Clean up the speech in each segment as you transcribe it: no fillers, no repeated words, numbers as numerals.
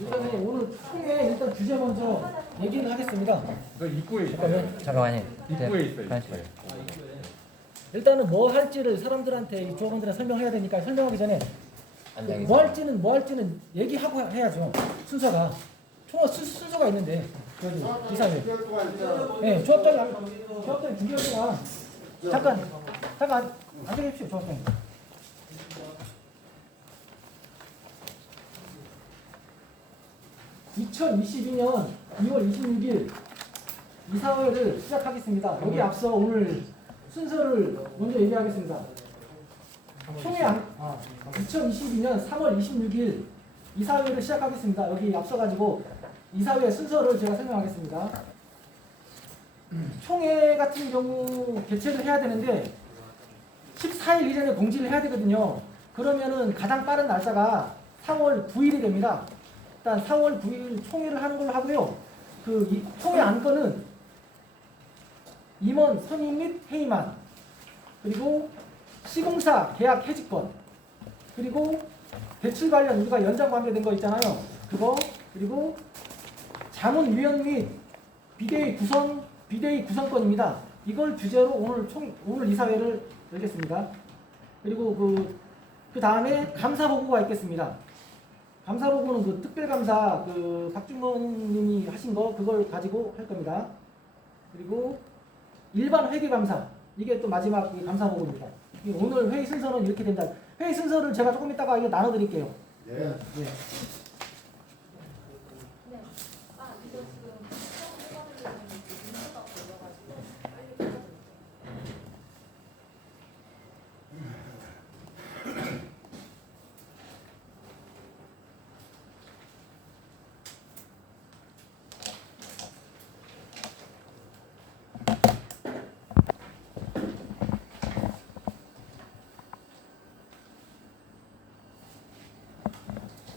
일단은 오늘 총회 일단 주제 먼저 얘기를 하겠습니다. 그 입구에 있어요. 잠깐만요. 입구에 있어요. 잠시만요. 일단은 뭐 할지를 사람들한테 이 조합원들한테 설명해야 되니까 설명하기 전에 뭐 할지는 얘기하고 해야죠. 순서가 총회 순서가 있는데 여기 이사회. 네, 조합장이 준비할 때가 잠깐 앉아 계십시오, 조합장님. (2022년 2월 26일) 이사회를 시작하겠습니다. 여기 앞서 오늘 순서를 먼저 얘기하겠습니다. 총회 2022년 3월 26일 이사회를 시작하겠습니다. 여기 앞서가지고 이사회 순서를 제가 설명하겠습니다. 총회 같은 경우 개최를 해야 되는데 14일 이전에 공지를 해야 되거든요. 그러면은 가장 빠른 날짜가 4월 9일이 됩니다. 일단 4월 9일 총회를 하는 걸로 하고요. 이 총회 안건은 임원 선임 및 해임안, 그리고 시공사 계약 해지권, 그리고 대출 관련 우리가 연장 관계된 거 있잖아요. 그거, 그리고 자문위원 및 비대위 구성권입니다. 이걸 주제로 오늘 이사회를 열겠습니다. 그리고 그 다음에 감사 보고가 있겠습니다. 감사 보고는 특별감사 박준건님이 하신 거 그걸 가지고 할 겁니다. 그리고 일반 회계감사, 이게 또 마지막 감사 보고입니다. 오늘 회의 순서는 이렇게 된다. 회의 순서를 제가 조금 이따가 이거 나눠드릴게요. 네. 네.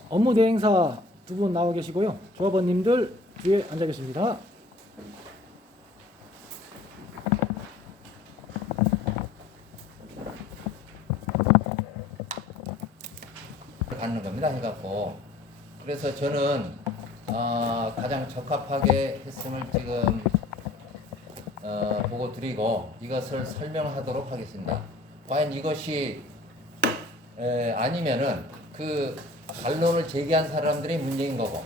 업무 대행사 두 분 나와 계시고요. 조합원님들 뒤에 앉아 계십니다. 갖는 겁니다. 해갖고 그래서 저는 가장 적합하게 했음을 지금 보고 드리고 이것을 설명하도록 하겠습니다. 과연 이것이 아니면은 반론을 제기한 사람들이 문제인 거고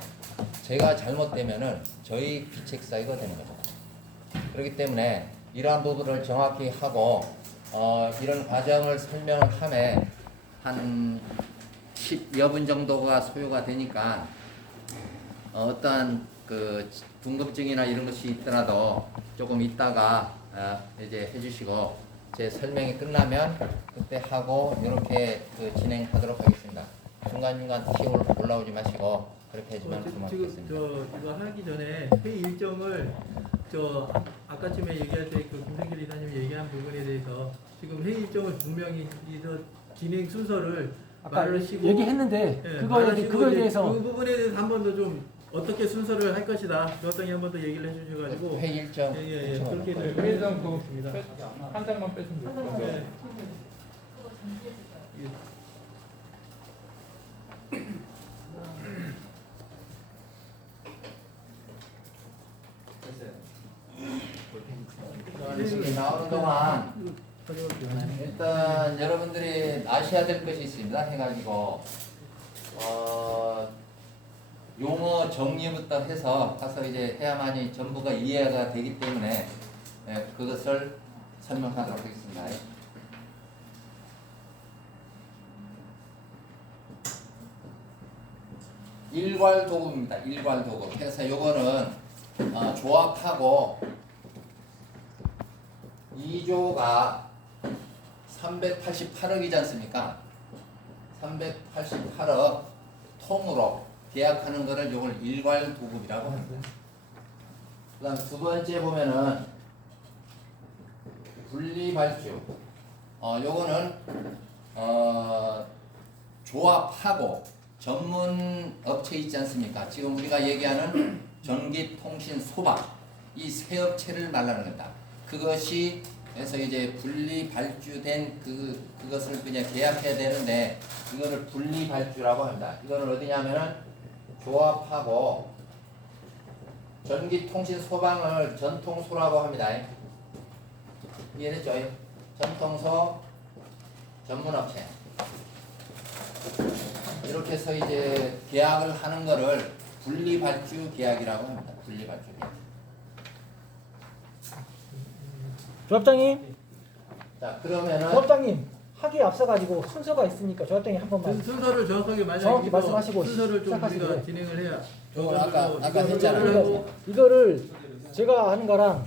제가 잘못되면은 저희 비책사유가 되는 거죠. 그렇기 때문에 이러한 부분을 정확히 하고 이런 과정을 설명함에 한 10여 분 정도가 소요가 되니까 어떠한 궁금증이나 이런 것이 있더라도 조금 있다가 이제 해주시고 제 설명이 끝나면 그때 하고 이렇게 진행하도록 하겠습니다. 중간중간 다시 올라오지 마시고 그렇게 해주면 고맙겠습니다. 지금 이거 하기 전에 회의 일정을 아까쯤에 얘기할 때 김성길 이사님이 얘기한 부분에 대해서 지금 회의 일정을 분명히 진행 순서를 아까 말하시고 얘기했는데 예, 그거에 대해서 그 부분에 대해서 한 번 더 좀 어떻게 순서를 할 것이다. 조합장이 한 번 더 얘기를 해주셔가지고 회의 일정 예, 그렇게 회의장 있습니다. 한 장만 빼시면 돼요. 네. 나오는 동안 일단 여러분들이 아셔야 될 것이 있습니다. 해가지고 용어 정리부터 해서 가서 이제 해야만이 전부가 이해가 되기 때문에 그것을 설명하도록 하겠습니다. 일괄도급입니다. 일괄도급. 그래서 요거는 조합하고 2조가 388억이지 않습니까? 388억 통으로 계약하는 거를 요걸 일괄도급이라고 합니다. 그 다음 두 번째 보면은 분리발주. 요거는 조합하고 전문 업체 있지 않습니까? 지금 우리가 얘기하는 전기, 통신, 소방 이 세 업체를 말하는 겁니다. 그것이 해서 이제 분리 발주된 그것을 그냥 계약해야 되는데 이거를 분리 발주라고 합니다. 이거는 어디냐면은 조합하고 전기통신 소방을 전통소라고 합니다. 이해됐죠? 전통소 전문업체. 이렇게 해서 이제 계약을 하는 거를 분리발주 계약이라고 합니다. 분리발주 계약. 조합장님, 자, 그러면은 조합장님 하기에 앞서가지고 순서가 있으니까 조합장님 한 번만. 순서를 정확하게 정확히 이거 말씀하시고 순서를 좀 시작하시면 우리가 돼요. 진행을 해야. 요건 아까 이거를 했잖아요. 하고 이거를 제가 하는 거랑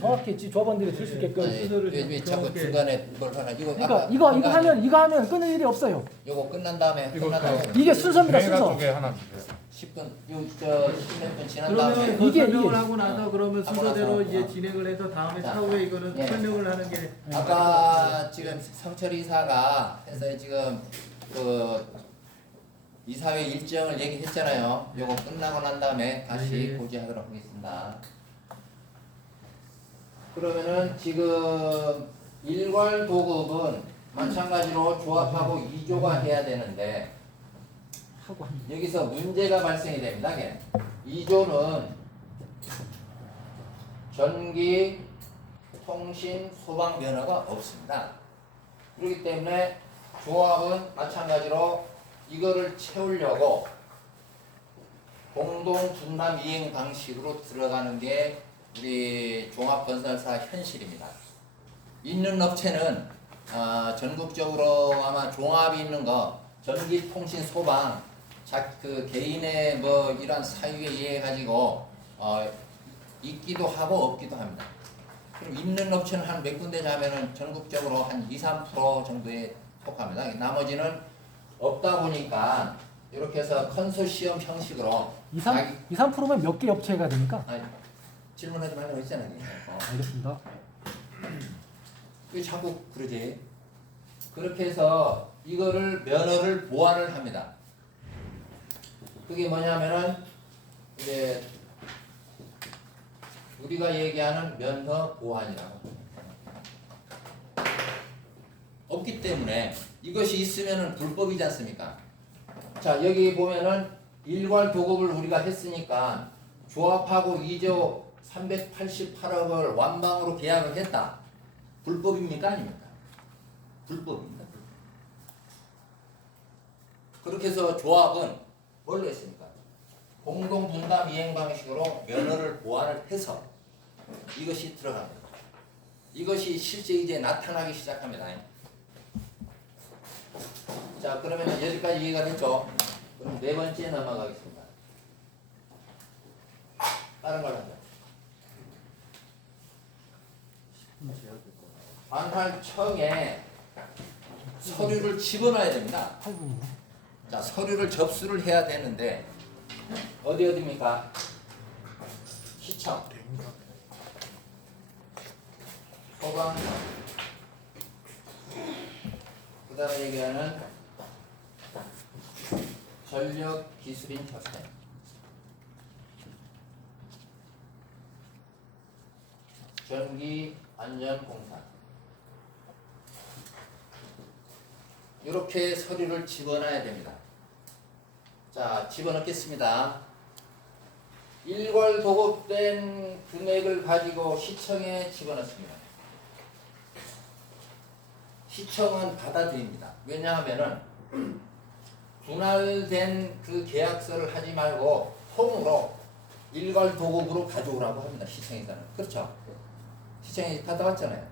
정확히 조합원들이 들 수 있게끔. 아니, 왜 자꾸 정확히. 중간에 뭘 하나? 이거 그러니까 아까 이거 하면 끊을 일이 없어요. 요거 끝난 다음에 이거 끝난 다음에 이게 순서입니다, 베네가 순서. 쪽에 하나 주세요. 10분 10몇 분 지난 그러면 다음에 그 이게- 설명을 이게- 하고 나서 그러면 하고 순서대로 나서, 이제 진행을 해서 다음에 자, 차후에 이거는 예. 설명을 하는 게 아까 지금 성철 이사가 해서 지금 그 이사회 일정을 얘기했잖아요. 요거 끝나고 난 다음에 다시 네. 고지하도록 하겠습니다. 그러면은 지금 일괄 도급은 마찬가지로 조합하고 2조가 해야 되는데 하고 합니다. 여기서 문제가 발생이 됩니다. 2조는 전기, 통신, 소방 면허가 없습니다. 그렇기 때문에 조합은 마찬가지로 이거를 채우려고 공동 분담 이행 방식으로 들어가는 게 우리 종합건설사 현실입니다. 있는 업체는 전국적으로 아마 종합이 있는 거 전기, 통신, 소방 그 개인의 뭐 이러한 사유에 의해 가지고 있기도 하고 없기도 합니다. 그럼 있는 업체는 한 몇 군데 자면은 전국적으로 한 2~3% 정도에 속합니다. 나머지는 없다 보니까 이렇게 해서 컨소시엄 형식으로 2~3%면 몇 개 업체가 됩니까? 아니, 질문하지 말라고 했잖아요. 알겠습니다. 왜 자꾸 그러지? 그렇게 해서 이거를 면허를 보완을 합니다. 그게 뭐냐면은 이제 우리가 얘기하는 면허 보완이라고 없기 때문에 이것이 있으면은 불법이지 않습니까? 자, 여기 보면은 일괄 도급을 우리가 했으니까 조합하고 2조 388억을 완방으로 계약을 했다. 불법입니까? 아닙니까? 불법입니다. 그렇게 해서 조합은 뭘로 했습니까? 공동분담 이행 방식으로 면허를 보완을 해서 이것이 들어갑니다. 이것이 실제 이제 나타나기 시작합니다. 자, 그러면 여기까지 이해가 됐죠? 그럼 네 번째 넘어가겠습니다. 다른 걸 하자. 관할청에 서류를 집어넣어야 됩니다. 8분이네. 자, 서류를 접수를 해야 되는데 어디입니까? 시청, 소방청, 그 다음에 얘기하는 전력기술인협회, 전기안전공사, 이렇게 서류를 집어넣어야 됩니다. 자, 집어넣겠습니다. 일괄 도급된 금액을 가지고 시청에 집어넣습니다. 시청은 받아들입니다. 왜냐하면은 분할된 그 계약서를 하지 말고 통으로 일괄 도급으로 가져오라고 합니다. 시청에서는. 그렇죠? 시청에 받아왔잖아요.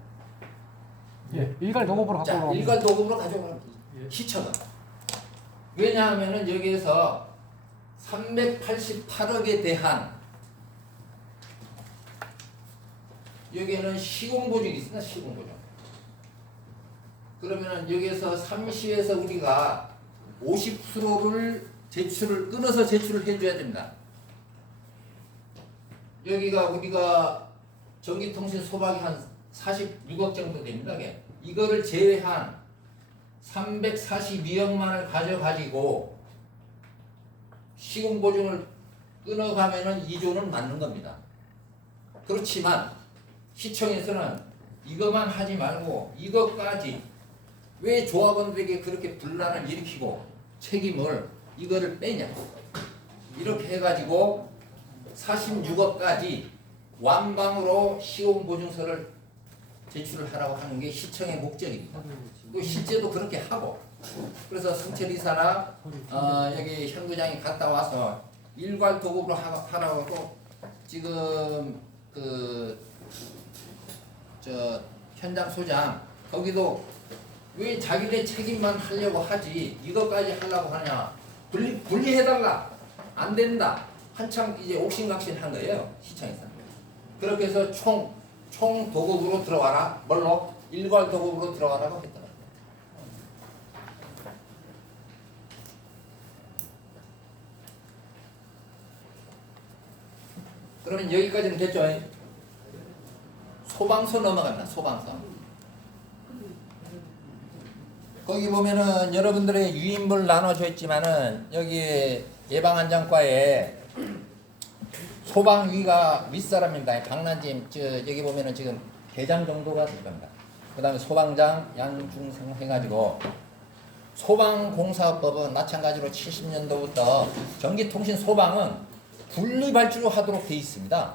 예, 일괄 도급으로 갖고 자, 오라고. 일괄 도급으로 가져오라고 예. 시청은. 왜냐하면은 여기에서 388억에 대한 여기에는 시공보증이 있습니다. 시공보증. 그러면은 여기에서 30에서 우리가 50%를 제출을 끊어서 제출을 해줘야 됩니다. 여기가 우리가 전기통신 소박이 한 46억 정도 됩니다. 이거를 제외한 342억만을 가져가지고 시공보증을 끊어가면은 2조는 맞는 겁니다. 그렇지만 시청에서는 이것만 하지 말고 이것까지 왜 조합원들에게 그렇게 분란을 일으키고 책임을 이거를 빼냐. 이렇게 해가지고 46억까지 완방으로 시공보증서를 제출을 하라고 하는 게 시청의 목적입니다. 또 실제도 그렇게 하고, 그래서 승철 이사나 여기 현구장이 갔다 와서 일괄 도급으로 하라고 지금 저 현장 소장 거기도 왜 자기네 책임만 하려고 하지 이것까지 하려고 하냐, 분리해달라, 안 된다, 한창 이제 옥신각신한 거예요 시청에서. 그렇게 해서 총 도급으로 들어와라, 뭘로? 일괄 도급으로 들어와라고 했더라고요. 그러면 여기까지는 됐죠? 소방서 넘어간다. 소방서. 거기 보면은 여러분들의 유인물 나눠져 있지만은 여기 예방안전과에 소방위가 윗사람입니다. 박난짐 여기 보면은 지금 대장 정도가 될 겁니다. 그 다음에 소방장 양중생 해가지고 소방공사법은 마찬가지로 70년도부터 전기통신 소방은 분리발주로 하도록 되어 있습니다.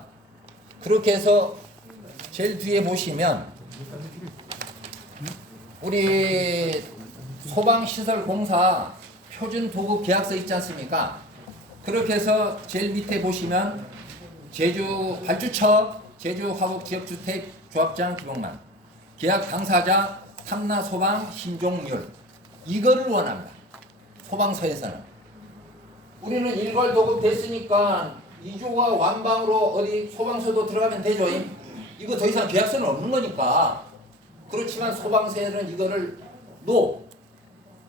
그렇게 해서 제일 뒤에 보시면 우리 소방시설공사 표준도급계약서 있지 않습니까? 그렇게 해서 제일 밑에 보시면 제주 발주처 제주화곡지역주택조합장 기록만 계약 당사자 탐나소방 신종률 이거를 원합니다. 소방서에서는 우리는 일괄 도급 됐으니까 2조가 완방으로 어디 소방서도 들어가면 되죠. 이거 더 이상 계약서는 없는 거니까. 그렇지만 소방서에는 이거를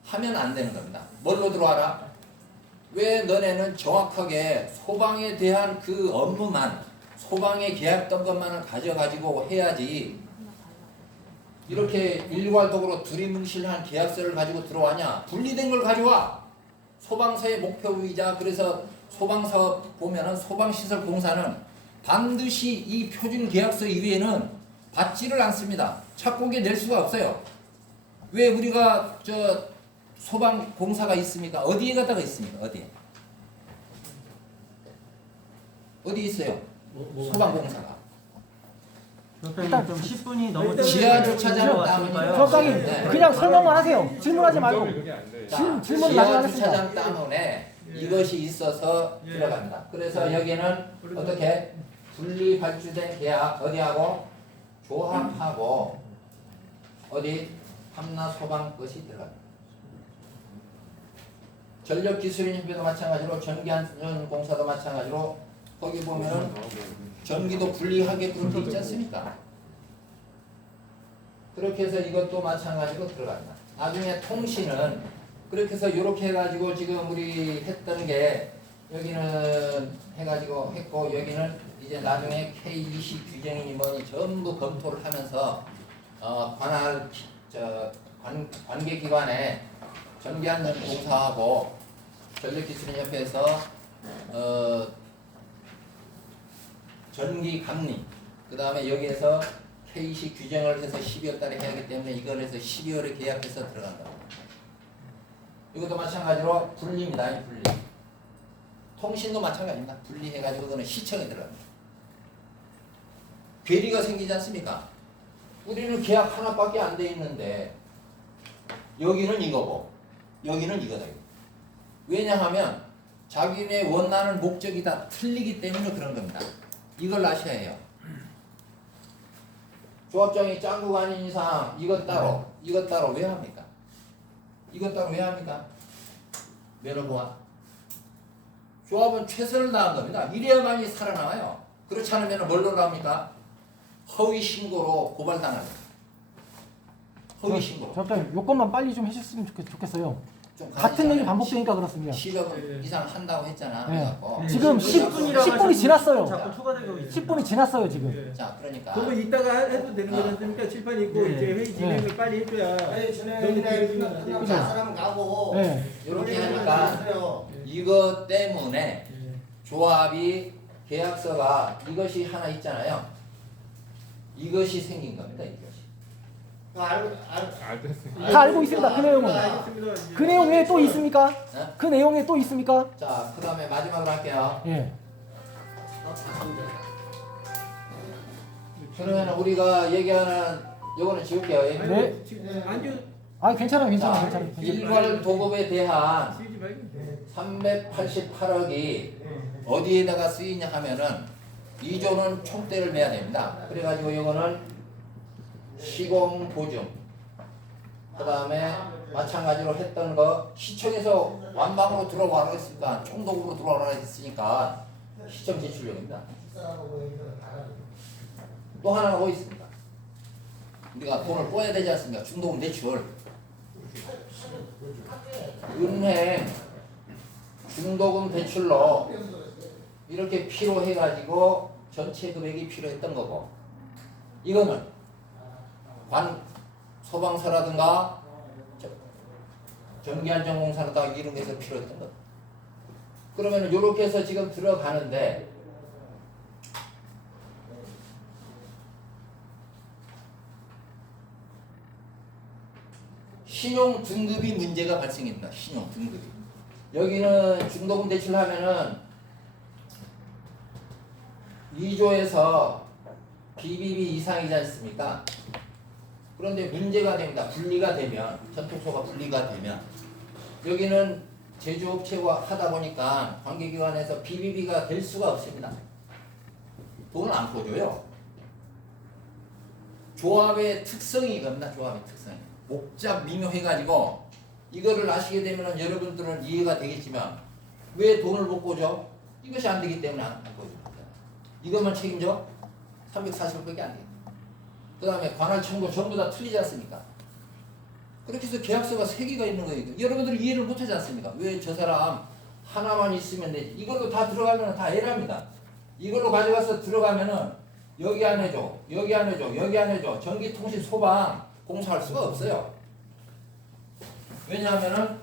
하면 안 되는 겁니다. 뭘로 들어와라? 왜 너네는 정확하게 소방에 대한 그 업무만 소방에 계약된 것만을 가져가지고 해야지 이렇게 일괄적으로 두리뭉실한 계약서를 가지고 들어와냐? 분리된 걸 가져와. 소방서의 목표이자 그래서 소방서 보면은 소방시설공사는 반드시 이 표준 계약서 이외에는 받지를 않습니다. 착공에 낼 수가 없어요. 왜 우리가 소방공사가 있습니까? 어디에 갖다가 있습니까? 어디 있어요? 소방공사가. 일단 좀 10분이 넘어 지하 주차장 적당히 그냥 설명만 하세요. 질문하지 말고. 그게 안 돼. 질문 지하 나중에 주차장 때문에 이것이 있어서 들어갑니다. 그래서 여기는 어떻게 분리 발주된 계약 어디하고 조합하고 어디 탐나 소방 것이 들어갑니다. 전력기술인협회도 마찬가지로 전기안전공사도 마찬가지로 거기 보면은 전기도 분리하게 그렇게 있지 않습니까? 그렇게 해서 이것도 마찬가지로 들어갑니다. 나중에 통신은 그렇게 해서 이렇게 해가지고 지금 우리 했던 게 여기는 해가지고 했고 여기는 이제 나중에 K20 규정이니 뭐니 전부 검토를 하면서 관할 관계기관에 전기안전공사하고 전력기술인협회에서 전기감리 그 다음에 여기에서 K20 규정을 해서 12월 달에 해야 하기 때문에 이걸 해서 12월에 계약해서 들어간다. 이것도 마찬가지로 분리입니다. 분리. 통신도 마찬가지입니다. 분리해가지고 그거는 시청에 들어갑니다. 괴리가 생기지 않습니까? 우리는 계약 하나밖에 안 돼 있는데 여기는 이거고 여기는 이거다. 왜냐하면 자기네 원하는 목적이 다 틀리기 때문에 그런 겁니다. 이걸 아셔야 해요. 조합장이 짱구가 아닌 이상 이것 따로 왜 합니까? 이것 따로 왜 합니까? 면허보안. 조합은 최선을 다한 겁니다. 이래야만이 살아남아요. 그렇지 않으면 뭘로 나옵니까? 허위 신고로 고발당합니다. 허위 신고. 적당히 요건만 빨리 좀 해주셨으면 좋겠어요. 좀 같은 얘기 가지잖아요. 반복되니까 그렇습니다. 10억 이상 한다고 했잖아. 네. 그래갖고. 지금 10분이 지났어요. 자꾸 추가되고 있어요. 10분이 지났어요 지금. 자, 그러니까 그러면 이따가 해도 되는 거지 않습니까? 칠판 있고 네. 이제 회의 진행을 빨리 해줘야 아니 너무 길어지면 안 끝나고 되니까. 자 사람 가고 네. 이렇게 하니까 이것 때문에 조합이 계약서가 이것이 하나 있잖아요. 이것이 생긴 겁니다. 이것이. 알겠습니다. 다 알고 있습니다. 그 내용은. 알겠습니다. 이제. 그 내용 외에 또 있습니까? 네? 그 내용에 또 있습니까? 자, 그 다음에 마지막으로 할게요. 예. 그러면 우리가 얘기하는 요거는 지울게요. 아니, 네. 지금 안주 아 괜찮아요, 괜찮아요, 자, 괜찮아요. 일괄 도급에 대한 지우지 말고. 388억이 어디에다가 쓰이냐 하면은 2조는 총대를 매야 됩니다. 그래가지고 이거는 시공 보증, 그 다음에 마찬가지로 했던 거 시청에서 완방으로 들어와라 했으니까 총독으로 들어와라 했으니까 시청 제출료입니다. 또 하나가 뭐 있습니까? 우리가 돈을 꿔야 되지 않습니까? 중도금 대출, 은행 중도금 대출로 이렇게 필요해가지고 전체 금액이 필요했던 거고, 이거는 관 소방서라든가 전기안전공사라든가 이런 데서 필요했던 거. 그러면은 이렇게 해서 지금 들어가는데 신용 등급이 문제가 발생했다. 신용 등급이. 여기는 중도금 대출하면은 2조에서 BBB 이상이지 않습니까? 그런데 문제가 됩니다. 분리가 되면, 전통소가 분리가 되면, 여기는 제조업체와 하다 보니까 관계기관에서 BBB가 될 수가 없습니다. 돈을 안 퍼줘요. 조합의 특성이 이겁니다. 조합의 특성이. 복잡 미묘해가지고 이거를 아시게 되면 여러분들은 이해가 되겠지만 왜 돈을 못 꿔줘? 이것이 안 되기 때문에 안 꿔줍니다. 이것만 책임져? 340억밖에 안 돼요. 그 다음에 관할 청구 전부 다 틀리지 않습니까? 그렇게 해서 계약서가 3개가 있는 거예요. 여러분들이 이해를 못하지 않습니까? 왜 저 사람 하나만 있으면 되지? 이걸로 다 들어가면 다 에러입니다. 이걸로 가져가서 들어가면은 여기 안 해줘, 여기 안 해줘, 여기 안 해줘, 전기통신 소방 공사할 수가 없어요. 왜냐하면은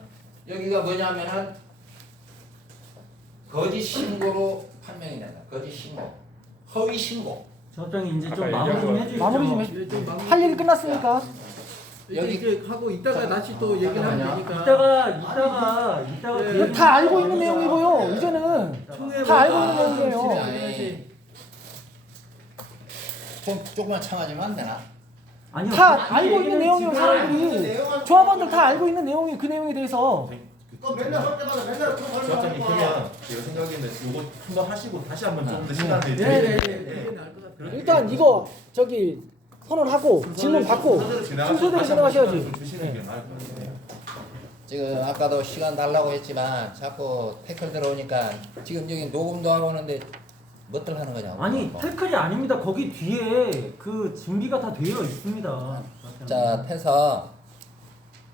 여기가 뭐냐면은 거짓 신고로 판명이 된다. 거짓 신고, 허위 신고. 저장이 이제 좀 아까 마무리 좀 얘기한 해주시죠. 마무리 좀 해. 이제 좀 마무리- 할 얘기 끝났습니까? 여기 이제 하고 이따가 다시 또 얘기를 하면 잠깐만요. 되니까. 이따가 네. 그 이거 다 알고 있는 내용이고요. 이제는 총회 다 알고 보니까 있는 내용이에요. 진짜 아니. 이것이 좀 조금만 참아주면 안 되나? 아니요. 다 알고 있는 얘기는 내용이에요, 지금 사람들이. 조합원들 다 알고 있는 내용이 그 내용에 대해서. 맨날 할 때마다 맨날 지원장님 그러면 제가 생각에는 요거 한번 하시고 다시 한번 조금 더 시간을 네네네. 드리고 그게 나을 것 같아요. 일단 이거 저기 선언하고 질문 받고 순서대로 진행하셔야지. 주시는 게 나을 것 같아요. 지금 아까도 시간 달라고 했지만 자꾸 태클 들어오니까 지금 여기 녹음도 하고 하는데 뭣들 하는 거냐고. 아니 태클이 아닙니다. 거기 뒤에 그 준비가 다 되어 있습니다. 자, 태서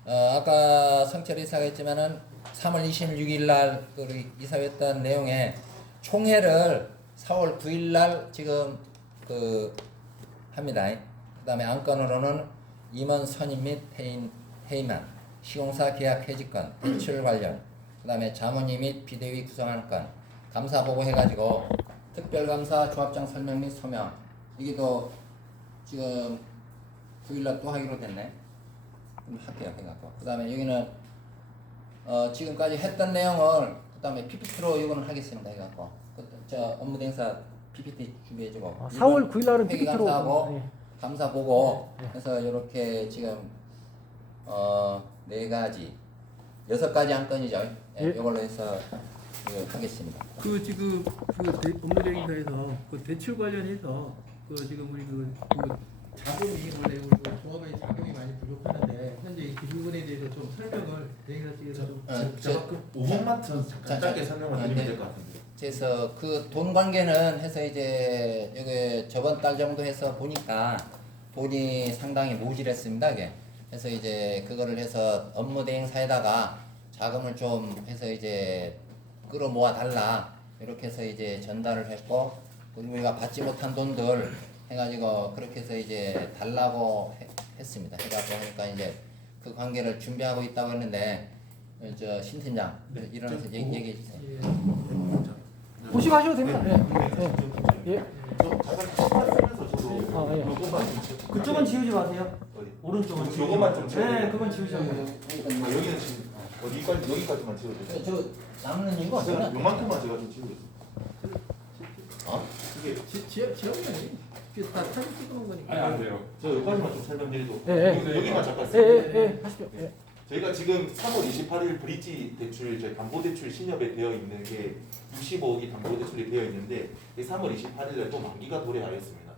아까 성철 이사가 했지만은 3월 26일 날 이사했던 내용에 총회를 4월 9일 날 지금 합니다. 그다음에 안건으로는 임원 선임 및 해임안, 시공사 계약 해지권, 대출 관련, 그다음에 자문위 및 비대위 구성하는 건, 감사 보고 해가지고 특별감사 조합장 설명 및 소명, 이게 또 지금 9일날 또 하기로 됐네. 좀 할게요 해갖고. 그다음에 여기는 지금까지 했던 내용을 그다음에 PPT로 이거는 하겠습니다 해갖고. 저 업무 대행사 PPT 준비해주고. 4월 9일 날은 회계 PPT로. 감사하고 감사 보고 해서 이렇게 지금 4가지 6가지 안건이죠. 예. 이걸로 해서 이거 하겠습니다. 그 지금 업무대행사에서 그 대출 관련해서 그 지금 우리 그 자금이 원래 우리 그 조합의 자금이 많이 부족하는데 현재 그 부분에 대해서 좀 설명을 대행사 측에서 좀 제가 그 5분만 더 잠깐 짧게 설명을 드리면 네. 될 것 같은데. 그래서 그 돈 관계는 해서 이제 여기 저번 달 정도 해서 보니까 돈이 상당히 모질했습니다. 이게. 그래서 이제 그거를 해서 업무 대행사에다가 자금을 좀 해서 이제 끌어모아 달라 이렇게 해서 이제 전달을 했고, 우리가 받지 못한 돈들 해가지고 그렇게 해서 이제 달라고 했습니다. 해가지고 하니까 이제 그 관계를 준비하고 있다고 했는데 저 신 팀장 일어나서 얘기해 주세요. 보시고 하셔도 됩니다. 네. 예. 예. 저 잠깐 시간 쓰면서 저 아, 예. 요것만 좀 지워. 그쪽은 지우지 마세요. 어디? 오른쪽은 지우지 요것만 좀 마세요. 네, 지워요. 그건 지우셔야 돼요. 아, 여기는 지금 어디까지 여기까지만 지워도 저 남는 이거 제가 없잖아. 요만큼만 제가 좀 지우겠습니다. 어? 이게 지역이 다 사진 찍어놓은 거니까. 아니 안 돼요. 저 여기까지만 좀 설명드리고 예, 예. 여기만 잠깐 예, 예, 예. 하십시오. 예. 저희가 지금 3월 28일 브릿지 대출 저희 담보대출 신협에 되어 있는 게 65억이 담보대출이 되어 있는데 3월 28일에 또 만기가 도래하였습니다.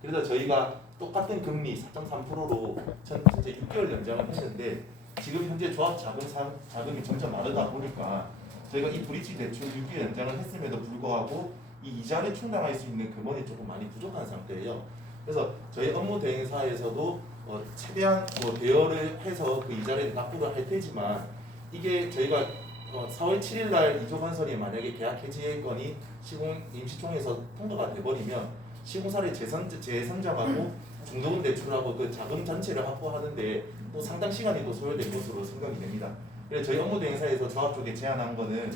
그래서 저희가 똑같은 금리 4.3%로 전체 6개월 연장을 했는데 지금 현재 조합 자금이 점점 마르다 보니까 저희가 이 브릿지 대출 6개월 연장을 했음에도 불구하고 이 이자를 충당할 수 있는 금원이 조금 많이 부족한 상태예요. 그래서 저희 업무 대행사에서도 최대한 대여를 해서 그 이자를 납부를 할 테지만 이게 저희가 4월 7일 날 이조건설이 만약에 계약 해지 건이 시공 임시총회에서 통과가 돼버리면 시공사를 재선정하고 중도금 대출하고 그 자금 전체를 확보하는데 또 상당 시간이 또 소요될 것으로 생각이 됩니다. 그래서 저희 업무 대행사에서 조합 쪽에 제안한 거는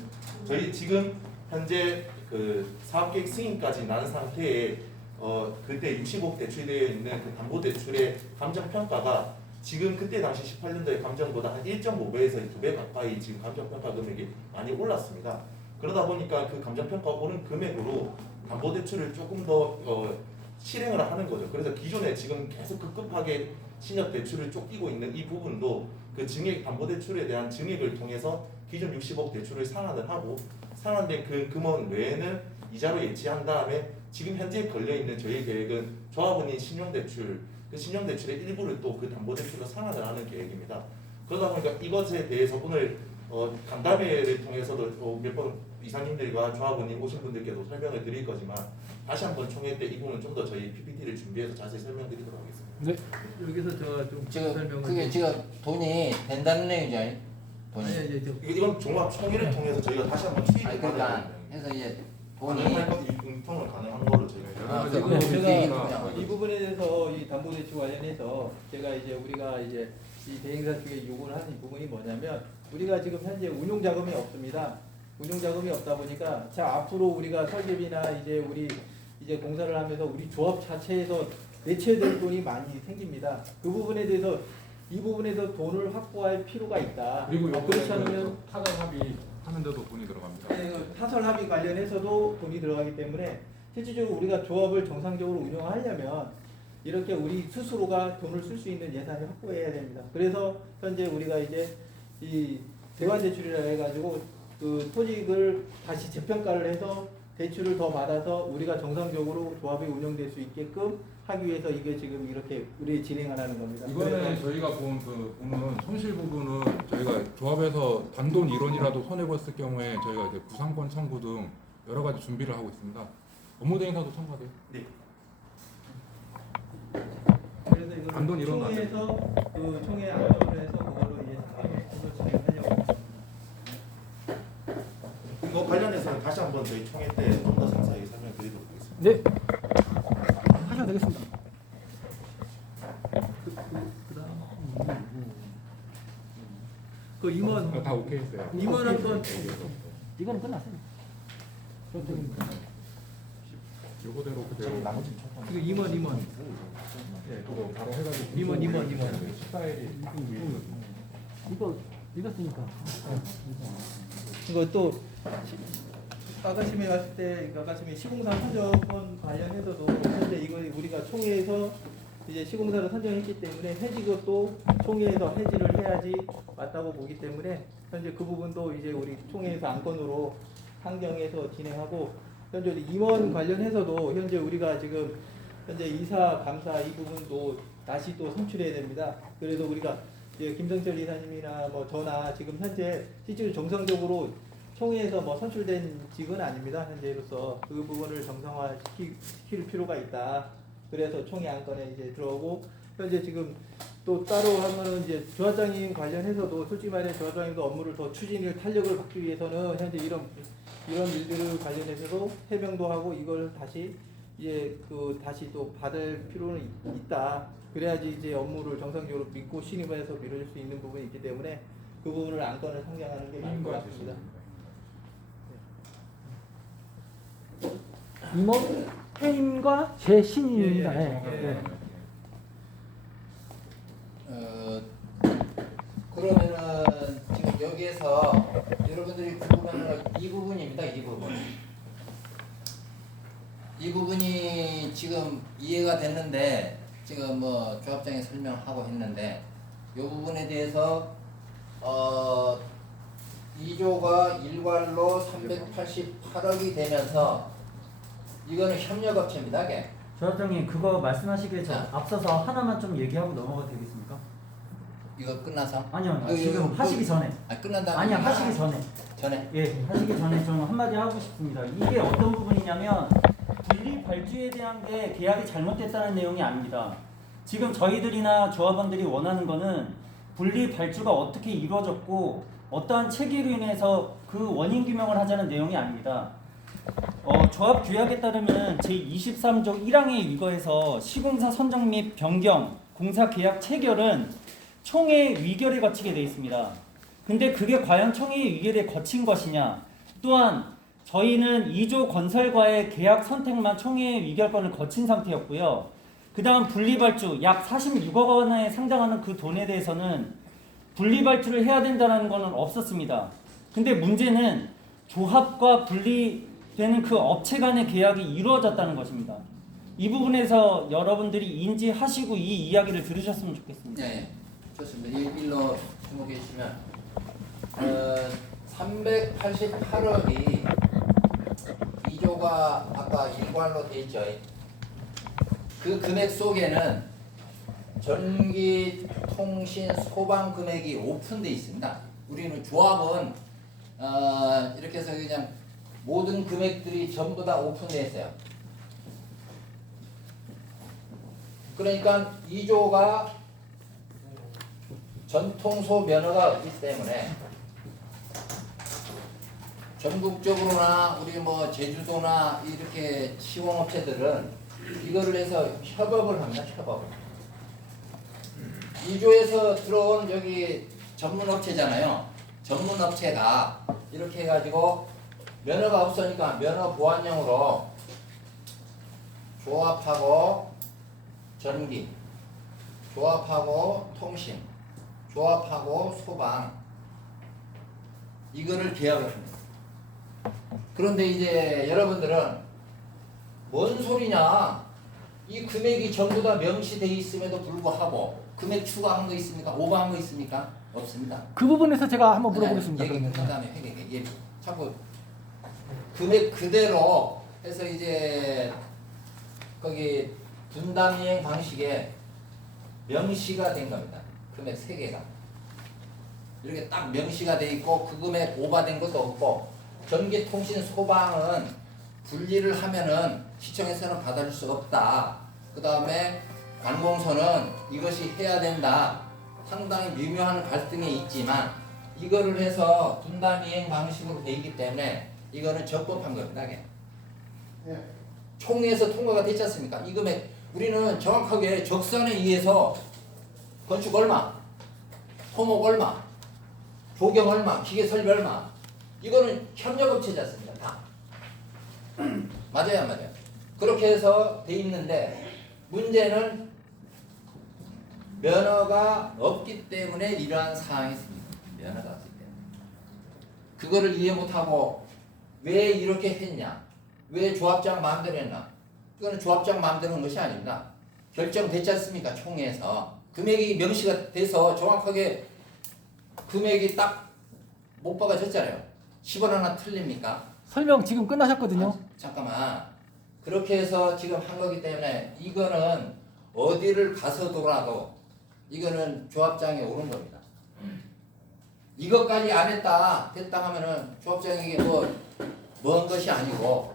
저희 지금 현재 그 사업계획 승인까지 난 상태에 그때 60억 대출되어 있는 그 담보대출의 감정평가가 지금 그때 당시 18년도의 감정보다 한 1.5배에서 2배 가까이 지금 감정평가 금액이 많이 올랐습니다. 그러다 보니까 그 감정평가 오른 금액으로 담보대출을 조금 더 실행을 하는 거죠. 그래서 기존에 지금 계속 급급하게 신협 대출을 쫓기고 있는 이 부분도 그 증액 담보대출에 대한 증액을 통해서 기존 60억 대출을 상환을 하고 상환된 그 금원 외에는 이자로 예치한 다음에 지금 현재 걸려있는 저희 계획은 조합원인 신용대출, 그 신용대출의 일부를 또 그 담보대출로 상환을 하는 계획입니다. 그러다 보니까 이것에 대해서 오늘 간담회를 통해서도 몇 번 이사님들과 조합원님 오신 분들께도 설명을 드릴 거지만 다시 한번 총회 때 이 부분은 좀 더 저희 PPT를 준비해서 자세히 설명드리도록 하겠습니다. 네. 여기서 좀 지금 설명을 그게 지금 돈이 된다는 얘기죠. 돈이. 아니 이제 이건 종합 총회를 통해서 저희가 다시 한번 투입을 아니 그러니까 해서 이제 돈이 가능할 것, 융통을 가능한 거로 저희가 아, 그리고 그 제가 그 이 부분에 대해서 이 담보대출 관련해서 제가 이제 우리가 이제 이 대행사 측에 요구를 하는 부분이 뭐냐면 우리가 지금 현재 운용 자금이 없습니다. 운용 자금이 없다 보니까 자 앞으로 우리가 설계비나 이제 우리 이제 공사를 하면서 우리 조합 자체에서 내쳐야 될 돈이 많이 생깁니다. 그 부분에 대해서 이 부분에서 돈을 확보할 필요가 있다. 그리고 그렇지 않으면 타당 합의 하는데도 돈이 들어갑니다. 타설 합의 관련해서도 돈이 들어가기 때문에 실질적으로 우리가 조합을 정상적으로 운영하려면 이렇게 우리 스스로가 돈을 쓸 수 있는 예산을 확보해야 됩니다. 그래서 현재 우리가 이제 이 대환 대출이라 해가지고 그 토직을 다시 재평가를 해서 대출을 더 받아서 우리가 정상적으로 조합이 운영될 수 있게끔 하기 위해서 이게 지금 이렇게 우리 진행하는 겁니다. 이거는 그래서 저희가 보는 손실 부분은 저희가 조합에서 단돈 1원이라도 손해 봤을 경우에 저희가 이제 구상권 청구 등 여러 가지 준비를 하고 있습니다. 업무 대행사도 참가돼요. 네. 그래서 이거 단돈 이런 총회에서 그 총회 안건을 해서 그걸로 이제 진행하려고. 이거 관련해서는 다시 한번 저희 총회 때 좀 더 상세히 설명드리도록 하겠습니다. 네. 하셔도 되겠습니다. 그 임원 다 오케이 했어요. 임원 한번 이거는 끝났어요. 요거대로 그대로 나머지 그 임원 네, 그거 바로 해가지고 임원. 14일이 이거 읽었으니까. 이거 또 아가심에 갔을 때 아가심에 시공사 선정권 관련해서도 현재 이거 우리가 총회에서 이제 시공사를 선정했기 때문에 해지것도 총회에서 해지를 해야지 맞다고 보기 때문에 현재 그 부분도 이제 우리 총회에서 안건으로 상정해서 진행하고 현재 임원 관련해서도 현재 우리가 지금 현재 이사 감사 이 부분도 다시 또 선출해야 됩니다. 그래서 우리가 이제 김성철 이사님이나 뭐 저나 지금 현재 실제로 정상적으로 총회에서 뭐 선출된 직은 아닙니다. 현재로서 그 부분을 정상화시킬 필요가 있다. 그래서 총회 안건에 이제 들어오고 현재 지금 또 따로 하면은 이제 조합장님 관련해서도 솔직히 말해 조합장님도 업무를 더 추진을 탄력을 받기 위해서는 현재 이런 일들을 관련해서도 해명도 하고 이걸 다시 이제 그 다시 또 받을 필요는 있다. 그래야지 이제 업무를 정상적으로 믿고 신임해서 미뤄질 수 있는 부분이 있기 때문에 그 부분을 안건을 상정하는 게 맞는 것 같습니다. 임원 해임과 재신임입니다. 예, 예, 예. 예. 그러면은 지금 여기에서 여러분들이 궁금해하는 건 이 부분입니다. 이 부분. 이 부분이 지금 이해가 됐는데 지금 뭐 조합장이 설명하고 했는데 이 부분에 대해서 2조가 일괄로 388억이 되면서 이거는 협력업체입니다. 이게. 조합장님 그거 말씀하시기에 저 자. 앞서서 하나만 좀 얘기하고 넘어가도 되겠습니까? 이거 끝나서? 아니요 이거, 지금 이거, 하시기 전에. 끝난 다음에? 아니요 하시기 전에. 전에? 예, 하시기 전에 좀 한마디 하고 싶습니다. 이게 어떤 부분이냐면 분리 발주에 대한 게 계약이 잘못됐다는 내용이 아닙니다. 지금 저희들이나 조합원들이 원하는 거는 분리 발주가 어떻게 이루어졌고 어떠한 체계로 인해서 그 원인 규명을 하자는 내용이 아닙니다. 조합 규약에 따르면 제23조 1항에 위거해서 시공사 선정 및 변경, 공사 계약 체결은 총회 위결에 거치게 되어 있습니다. 근데 그게 과연 총회 위결에 거친 것이냐? 또한 저희는 2조 건설과의 계약 선택만 총회 위결권을 거친 상태였고요. 그 다음 분리발주 약 46억 원에 상당하는 그 돈에 대해서는 분리발주를 해야 된다는 것은 없었습니다. 근데 문제는 조합과 분리되는 그 업체 간의 계약이 이루어졌다는 것입니다. 이 부분에서 여러분들이 인지하시고 이 이야기를 들으셨으면 좋겠습니다. 네, 좋습니다. 이 일로 주목해 주시면 388억이 2조가 아까 일괄로 돼 있죠. 그 금액 속에는 전기, 통신, 소방 금액이 오픈돼 있습니다. 우리는 조합은 이렇게 해서 그냥 모든 금액들이 전부 다 오픈돼 있어요. 그러니까 2조가 전통소 면허가 없기 때문에 전국적으로나 우리 뭐 제주도나 이렇게 시공업체들은 이거를 해서 협업을 합니다. 협업을. 2조에서 들어온 여기 전문업체잖아요. 전문업체가 이렇게 해가지고 면허가 없으니까 면허 보완용으로 조합하고 전기, 조합하고 통신, 조합하고 소방 이거를 계약을 합니다. 그런데 이제 여러분들은 뭔 소리냐? 이 금액이 전부 다 명시되어 있음에도 불구하고 금액 추가한 거 있습니까? 오버한 거 있습니까? 없습니다. 그 부분에서 제가 한번 물어보겠습니다. 얘기 그러면. 끝난 다음에 회계 자꾸 금액 그대로 해서 이제 거기 분담 이행 방식에 명시가 된 겁니다. 금액 3개가 이렇게 딱 명시가 돼 있고 그 금액 오버된 것도 없고 전기, 통신, 소방은 분리를 하면은 시청에서는 받아줄 수 없다. 그 다음에 관공서는 이것이 해야 된다. 상당히 미묘한 갈등이 있지만 이거를 해서 분담 이행 방식으로 돼 있기 때문에 이거는 적법한 겁니다. 이게. 총회에서 통과가 됐지 않습니까? 이 금액 우리는 정확하게 적산에 의해서 건축 얼마, 토목 얼마, 조경 얼마, 기계 설비 얼마 이거는 협력업체지 않습니까? 다. 맞아요, 안 맞아요? 그렇게 해서 돼 있는데 문제는 면허가 없기 때문에 이러한 사항이 있습니다. 면허가 없기 때문에. 그거를 이해 못하고 왜 이렇게 했냐? 왜 조합장 마음대로 했나? 이거는 조합장 마음대로 한 것이 아닙니다. 결정됐지 않습니까? 총회에서. 금액이 명시가 돼서 정확하게 금액이 딱 못 박아졌잖아요. 10원 하나 틀립니까? 설명 지금 끝나셨거든요. 아, 잠깐만. 그렇게 해서 지금 한 거기 때문에 이거는 어디를 가서더라도 이거는 조합장에 오는 겁니다. 이것까지 안 했다 됐다 하면은 조합장에게 먼 것이 아니고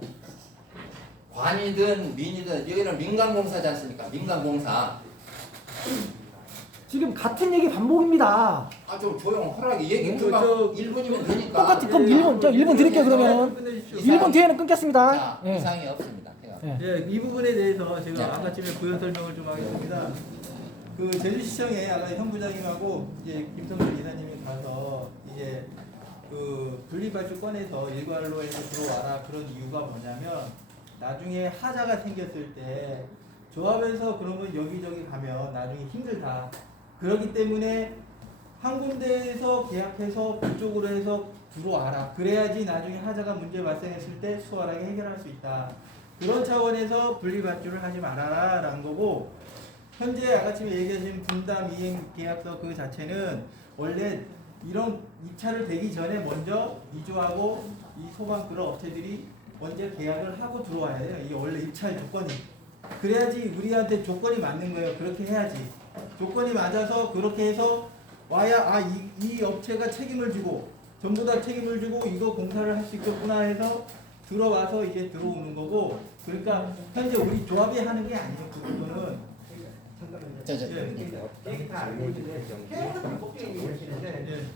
관이든 민이든 여기는 민간공사지 않습니까? 민간공사. 지금 같은 얘기 반복입니다. 아 좀 조용하라게 얘기 저- 금방 저- 1분이면 되니까. 똑같이 그럼 1분, 저 1분 드릴게요 그러면. 끝내주십시오. 1분 뒤에는 끊겠습니다. 자, 예. 이상이 없습니다. 예. 예, 이 부분에 대해서 제가 네. 아까쯤에 부연 설명을 좀 하겠습니다. 그 제주시청에 아까 현 부장님하고 이제 김성준 이사님이 가서 이제 그 분리발주 건에서 일괄로 해서 들어와라 그런 이유가 뭐냐면 나중에 하자가 생겼을 때 조합에서 그러면 여기저기 가면 나중에 힘들다. 그렇기 때문에 한 군데에서 계약해서 그쪽으로 해서 들어와라. 그래야지 나중에 하자가 문제 발생했을 때 수월하게 해결할 수 있다. 그런 차원에서 분리발주를 하지 말아라 라는 거고, 현재 아까쯤에 얘기하신 분담 이행 계약서 그 자체는 원래 이런 입찰을 되기 전에 먼저 이조하고 이 소방 그런 업체들이 먼저 계약을 하고 들어와야 돼요. 이게 원래 입찰 조건이. 그래야지 우리한테 조건이 맞는 거예요. 그렇게 해야지. 조건이 맞아서 그렇게 해서 와야 이 업체가 책임을 지고 전부 다 책임을 지고 이거 공사를 할 수 있겠구나 해서 들어와서 이제 들어오는 거고. 그러니까 현재 우리 조합이 하는 게 아니에요. 그 부분은. 얘기 다 알고 있는데 계속 반복적인 얘기를 하시는데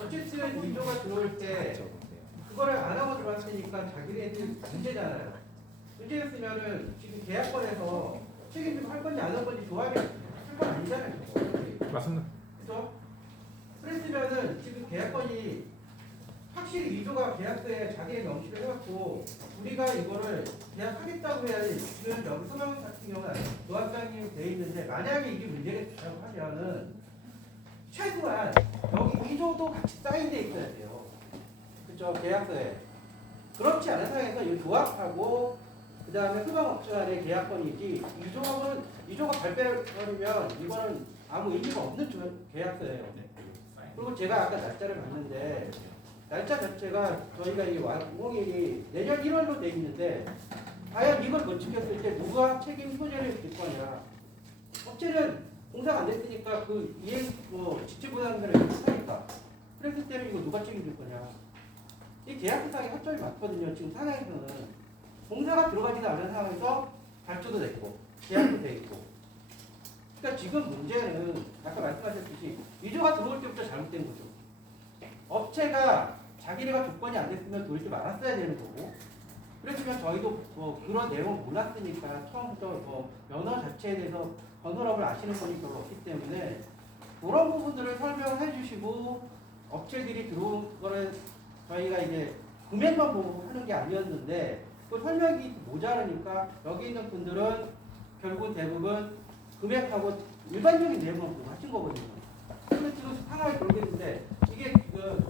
어쨌든 이조가 들어올 때 그거를 안 하고 들어왔으니까 자기네들 문제잖아요. 문제였으면은 지금 계약권에서 책임 좀 할 건지 안 할 건지 조합이 할 건 아니잖아요. 맞습니다. 그렇죠? 그랬으면은 지금 계약권이 확실히 이조가 계약서에 자기의 명시를 해갖고 우리가 이거를 계약하겠다고 해야지. 지금 여기 소명 같은 경우는 노합장님이 돼 있는데 만약에 이게 문제겠다고 하면은 최소한 여기 이조도 같이 사인돼 있어야 돼요. 그렇죠? 계약서에. 그렇지 않은 상황에서 이 조합하고 그 다음에 소방업체 간의 계약권이지 이조가 발표해버리면 이거는 아무 의미가 없는 계약서예요. 그리고 제가 아까 날짜를 봤는데 날짜 자체가 저희가 이 완공일이 내년 1월로 돼 있는데 과연 이걸 못 지켰을 때 누가 책임 소재를 질 거냐? 업체는 공사가 안 됐으니까 그 이행 지체부담들을 못하니까 그랬을 때는 이거 누가 책임질 거냐? 이 계약상에 합점이 맞거든요. 지금 상황에서는 공사가 들어가지도 않은 상황에서 발주도 됐고 계약도 돼 있고. 그러니까 지금 문제는 아까 말씀하셨듯이 이조가 들어올 때부터 잘못된 거죠. 업체가 자기네가 조건이 안 됐으면 들어오지 말았어야 되는 거고, 그랬으면 저희도 그런 내용을 몰랐으니까 처음부터 면허 자체에 대해서 건설업을 아시는 분이 별로 없기 때문에 그런 부분들을 설명해 주시고 업체들이 들어온 거를 저희가 이제 금액만 보고 하는 게 아니었는데 그 설명이 모자르니까 여기 있는 분들은 결국 대부분 금액하고 일반적인 내용만 보고 하신 거거든요. 그런데 지금 상황이 그렇게 됐는데 이게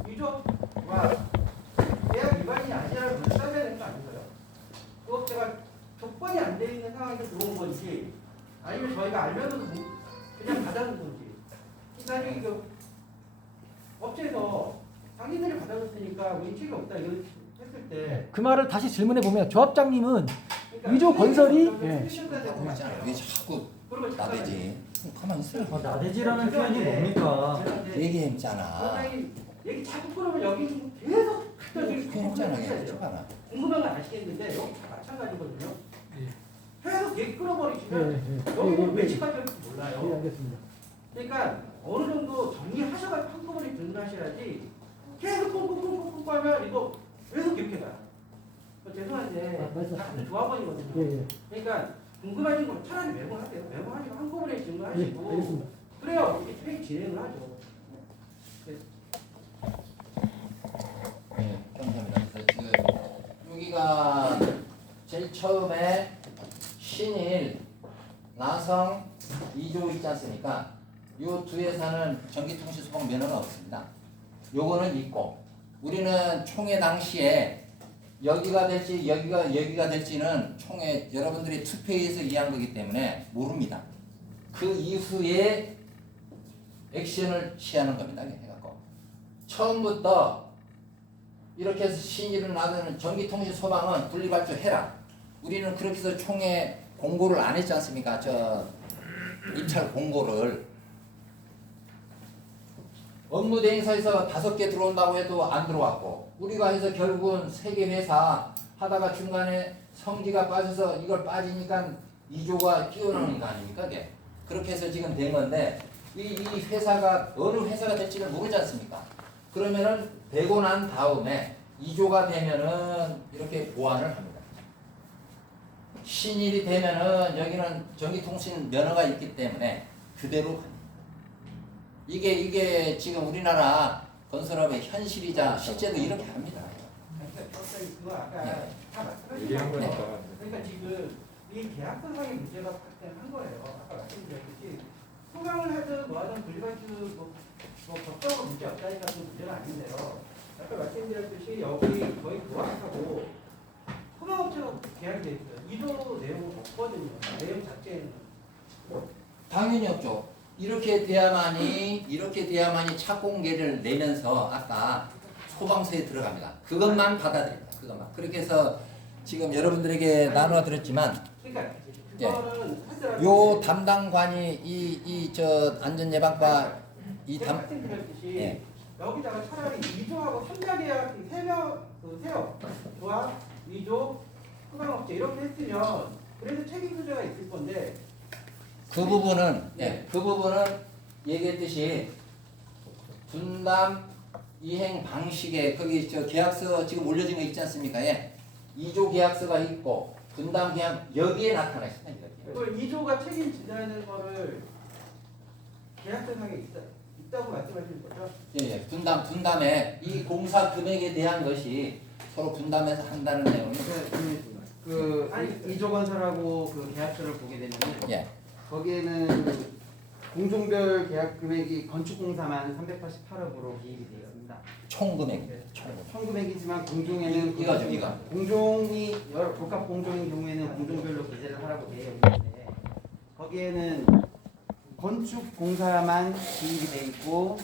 유조와 계약 위반이 아니라는 걸 써야 되는 거 아닌가요? 그 업체가 조건이 안 돼 있는 상황에서 들어온 건지 아니면 저희가 알면서도 그냥 받아는 건지. 일단 그 업체에서 당신들이 받아줬으니까 우리 책임 없다 이거 했을 때 그 말을 다시 질문해 보면 조합장님은 그러니까 위조 건설이 왜 자꾸 나대지? 가만 있어요. 나대지라는 표현이 뭡니까? 얘기했잖아. 얘기 자꾸 끌으면 여기 계속 갖다 주기 표현했잖아. 해봐라. 궁금한 건 아시겠는데 여기 다 마찬가지거든요. 계속 얘기 예, 끌어버리시면 예. 여기 예, 몇 시까지 할지 예, 몰라요. 알겠습니다. 그러니까 어느 정도 정리하셔가지고 한꺼번에 등하셔야지 계속 꽁꽁꽁꽁꽁 하면 이거 계속 기억해가요. 죄송한데 말씀하세요. 같은 조합원이거든요. 예, 예. 그러니까 궁금하신 거 차라리 메모하세요. 메모하시고 한꺼번에 예, 질문하시고 알겠습니다. 그래요. 이렇게 회의 진행을 하죠. 네, 감사합니다. 그래서 여기가 제일 처음에 신일, 나성, 2조 있지 않습니까? 이 두 회사는 전기통신 소방 면허가 없습니다. 요거는 있고 우리는 총회 당시에 여기가 될지 여기가 될지는 총회 여러분들이 투표해서 이해한 거기 때문에 모릅니다. 그 이후에 액션을 취하는 겁니다. 해갖고 처음부터 이렇게 해서 신일은 나는 전기통신 소방은 분리발주 해라. 우리는 그렇게 해서 총회 공고를 안 했지 않습니까? 저 입찰 공고를 업무 대행사에서 5개 들어온다고 해도 안 들어왔고 우리가 해서 결국은 3개 회사 하다가 중간에 성지가 빠져서 이걸 빠지니까 2조가 끼어나오는 거 아닙니까? 그게? 그렇게 해서 지금 된 건데 이 회사가 어느 회사가 될지를 모르지 않습니까? 그러면은 되고 난 다음에 2조가 되면은 이렇게 보완을 합니다. 신일이 되면은 여기는 전기통신 면허가 있기 때문에 그대로 합니다. 이게 지금 우리나라 건설업의 현실이자 실제도 이렇게 합니다. 그거 아까 네. 다 말씀하신 얘기한 거예요. 거니까. 그러니까 지금 이 계약서상의 문제가 발생한 거예요. 아까 말씀드렸듯이 소명을 하든 뭐 하든 분리발주 뭐 법적으로 문제 없다니까 그 문제는 아닌데요. 아까 말씀드렸듯이 여기 거의 부합하고 소명업체가 계약이 돼 있어요. 이도 내용은 없거든요. 내용 자체는. 당연히 없죠. 이렇게 돼야만이 착공계를 내면서 아까 소방서에 들어갑니다. 그것만 받아들입니다. 그것만. 그렇게 해서 지금 여러분들에게 나누어 드렸지만 그러니까 예. 그거는 하더라도 요 담당관이 이 저 안전예방과 이 제가 담 말씀드렸듯이 예. 여기다가 차라리 2조하고 3자 계약 세요 조합 2조 소방업체 이렇게 했으면 그래도 책임 소재가 있을 건데 그 부분은 얘기했듯이 분담 이행 방식에 거기 저 계약서 지금 올려진 거 있지 않습니까? 예. 2조 계약서가 있고 분담 계약 여기에 나타나 있습니다. 그걸 2조가 책임진다는 거를 계약서상에 있다고 말씀하시는 거죠? 예. 분담에 이 공사 금액에 대한 것이 서로 분담해서 한다는 내용이 그 2조 건설하고 그 계약서를 보게 되면은 예. 거기에는 공종별 계약 금액이 건축공사만 388억으로 기입이 되어 있습니다. 총 금액입니다. 총 금액. 총 금액이지만 공종에는 이거죠, 이거. 공종이 여러 복합 공종인 경우에는 공종별로 기재를 하라고 되어 있는데 거기에는 건축공사만 기입이 되어 있고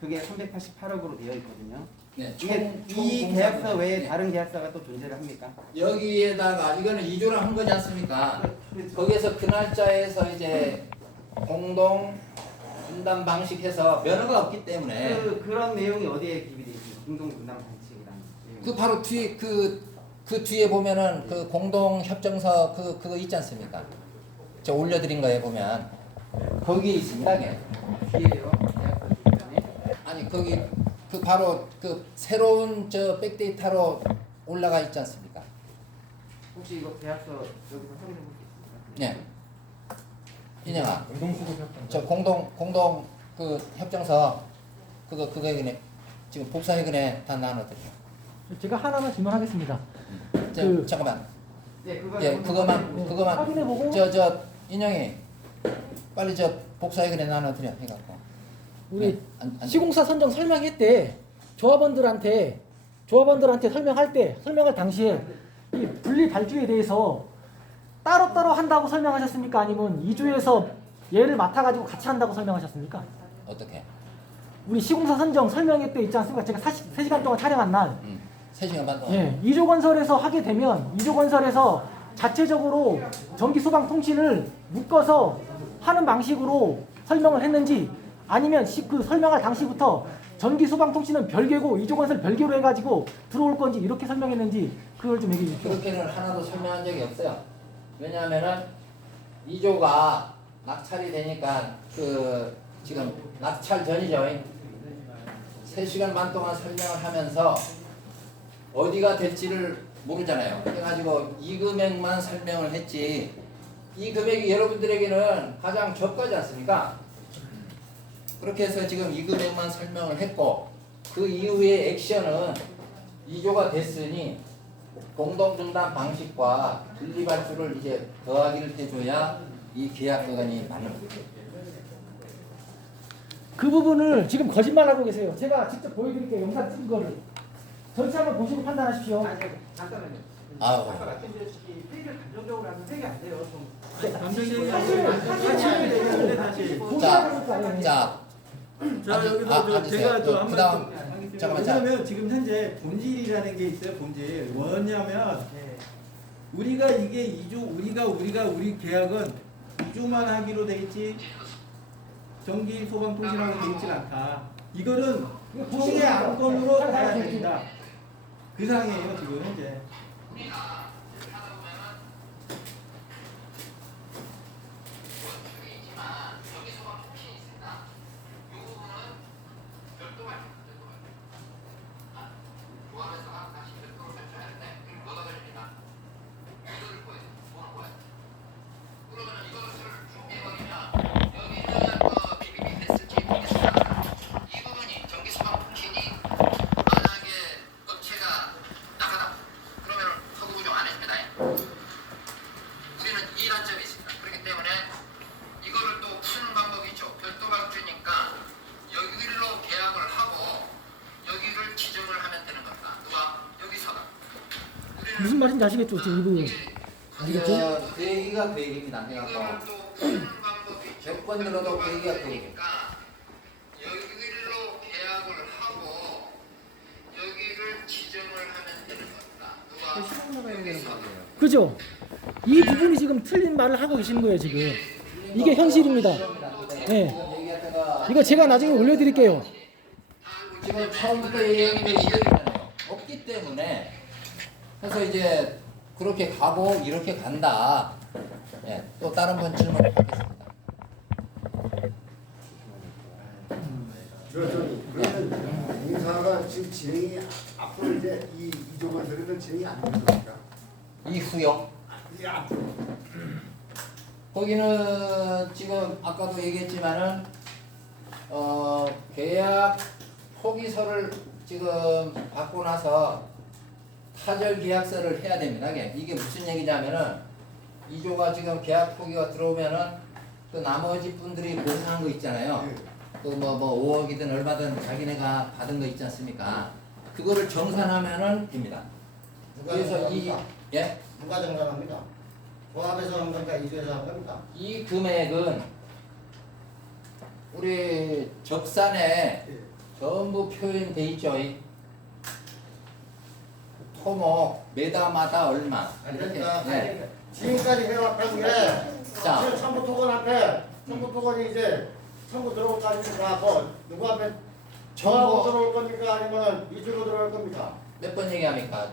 그게 388억으로 되어 있거든요. 네, 이게 총 이 공사 계약서 금액. 외에 네. 다른 계약서가 또 존재를 합니까? 여기에다가 이거는 2조랑 한 거지 않습니까? 거기에서 그 날짜에서 이제 공동 분담 방식해서 면허가 없기 때문에 그런 내용이 어디에 기입이 되어 있습니까? 공동 분담 방식이라는 내용이. 그 바로 뒤에 그 뒤에 보면은 그 공동 협정서 그거 있지 않습니까? 저 올려드린 거에 보면 거기에 있습니다. 그게. 뒤에요. 계약서 중간에. 아니 거기 그 바로 그 새로운 저 백데이터로 올라가 있지 않습니까? 혹시 이거 계약서 여기서 확인해 볼 수 있습니까? 네. 인영아, 공동수급 협정. 저 공동 그 협정서 그거 그네 지금 복사해그네 다 나눠드려. 제가 하나만 질문하겠습니다. 잠깐만. 네, 그거 예, 그거만 확인해보고 저 인영이 빨리 저 복사해그네 나눠드려 해갖고. 우리 네, 안 시공사 선정 설명회 때 조합원들한테 설명할 때 설명할 당시에 이 분리 발주에 대해서 따로따로 한다고 설명하셨습니까? 아니면 2조에서 얘를 맡아가지고 같이 한다고 설명하셨습니까? 어떻게? 우리 시공사 선정 설명회 때 있지 않습니까? 제가 3시간 동안 촬영한 날 3시간 반 동안. 예, 2조 건설에서 하게 되면 2조 건설에서 자체적으로 전기 소방 통신을 묶어서 하는 방식으로 설명을 했는지 아니면 그 설명할 당시부터 전기 소방 통신은 별개고 2조 건설 별개로 해가지고 들어올 건지 이렇게 설명했는지 그걸 좀 얘기해 주십시오. 그렇게는 하나도 설명한 적이 없어요. 왜냐하면은 2조가 낙찰이 되니까 그 지금 낙찰 전이죠. 3시간 반 동안 설명을 하면서 어디가 될지를 모르잖아요. 그래가지고 이 금액만 설명을 했지 이 금액이 여러분들에게는 가장 저가지 않습니까? 그렇게 해서 지금 이 금액만 설명을 했고 그 이후의 액션은 2조가 됐으니 공동분담 방식과 분리발주를 이제 더하기를 해줘야 이 계약 기간이 맞는 거죠. 그 부분을 지금 거짓말하고 계세요. 제가 직접 보여드릴게요. 영상 찍은 거를. 전체 한번 보시고 판단하십시오. 아니 잠깐만요. 아우. 아까 말씀드렸듯이 회의를 감정적으로 하면 회의 안 돼요. 좀 감정적인 사실 다시. 보시라고 요 자, 자 여기서 앉으세요. 제가 또 한 그다음 말씀 하겠습니다. 잠깐만, 자. 왜냐하면 지금 현재 본질이라는 게 있어요. 본질 뭐냐면 우리가 이게 2조 우리 계약은 2조만 하기로 돼 있지 전기 소방 통신하고 돼 있진 않다. 이거는 총의 안건으로 가야 됩니다. 그 상황이에요 지금 현재. 무슨 말인지 아시겠죠? 지금 이 부분. 아시겠죠? 그 얘기가 그 얘기입니다. 그러니까 몇 번 들어도 그 얘기가 그 얘기. 여기로 계약을 하고 여기를 지정을 하면 되는 겁니다. 누가 그죠? 이 부분이 지금 틀린 말을 하고 계시는 거예요, 지금. 이게 현실입니다. 네. 이거 제가 나중에 올려드릴게요. 지금 처음부터 얘기한 게 이거잖아요. 없기 때문에 그래서 이제 그렇게 가고 이렇게 간다. 예, 또 다른 분 질문하겠습니다. 그러면 공사가 지금 진행이 앞으로 이제 이 이조건설에는 진행이 안 되는 겁니까? 이후요. 이 앞으로 거기는 지금 아까도 얘기했지만은 계약 포기서를 지금 받고 나서 타절 계약서를 해야 됩니다. 이게 무슨 얘기냐면은 이조가 지금 계약 포기가 들어오면은 또 나머지 분들이 공사한 거 있잖아요. 또 뭐 5억이든 얼마든 자기네가 받은 거 있지 않습니까? 그거를 정산하면은 됩니다. 그래서 예? 누가 정산합니다? 조합에서 한 겁니까? 이주에서 한 겁니까? 이 금액은 우리 적산에 전부 표현돼 있죠. 이 토목 매다마다 얼마 이렇게. 그러니까 네. 지금까지 해왔던 게 자. 지금 청구 토건한테 청구 토건이 이제 청구 들어올 거 아닙니까? 누구 앞에 정하고 들어올 겁니까? 아니면 이주로 들어올 겁니까? 몇 번 얘기합니까?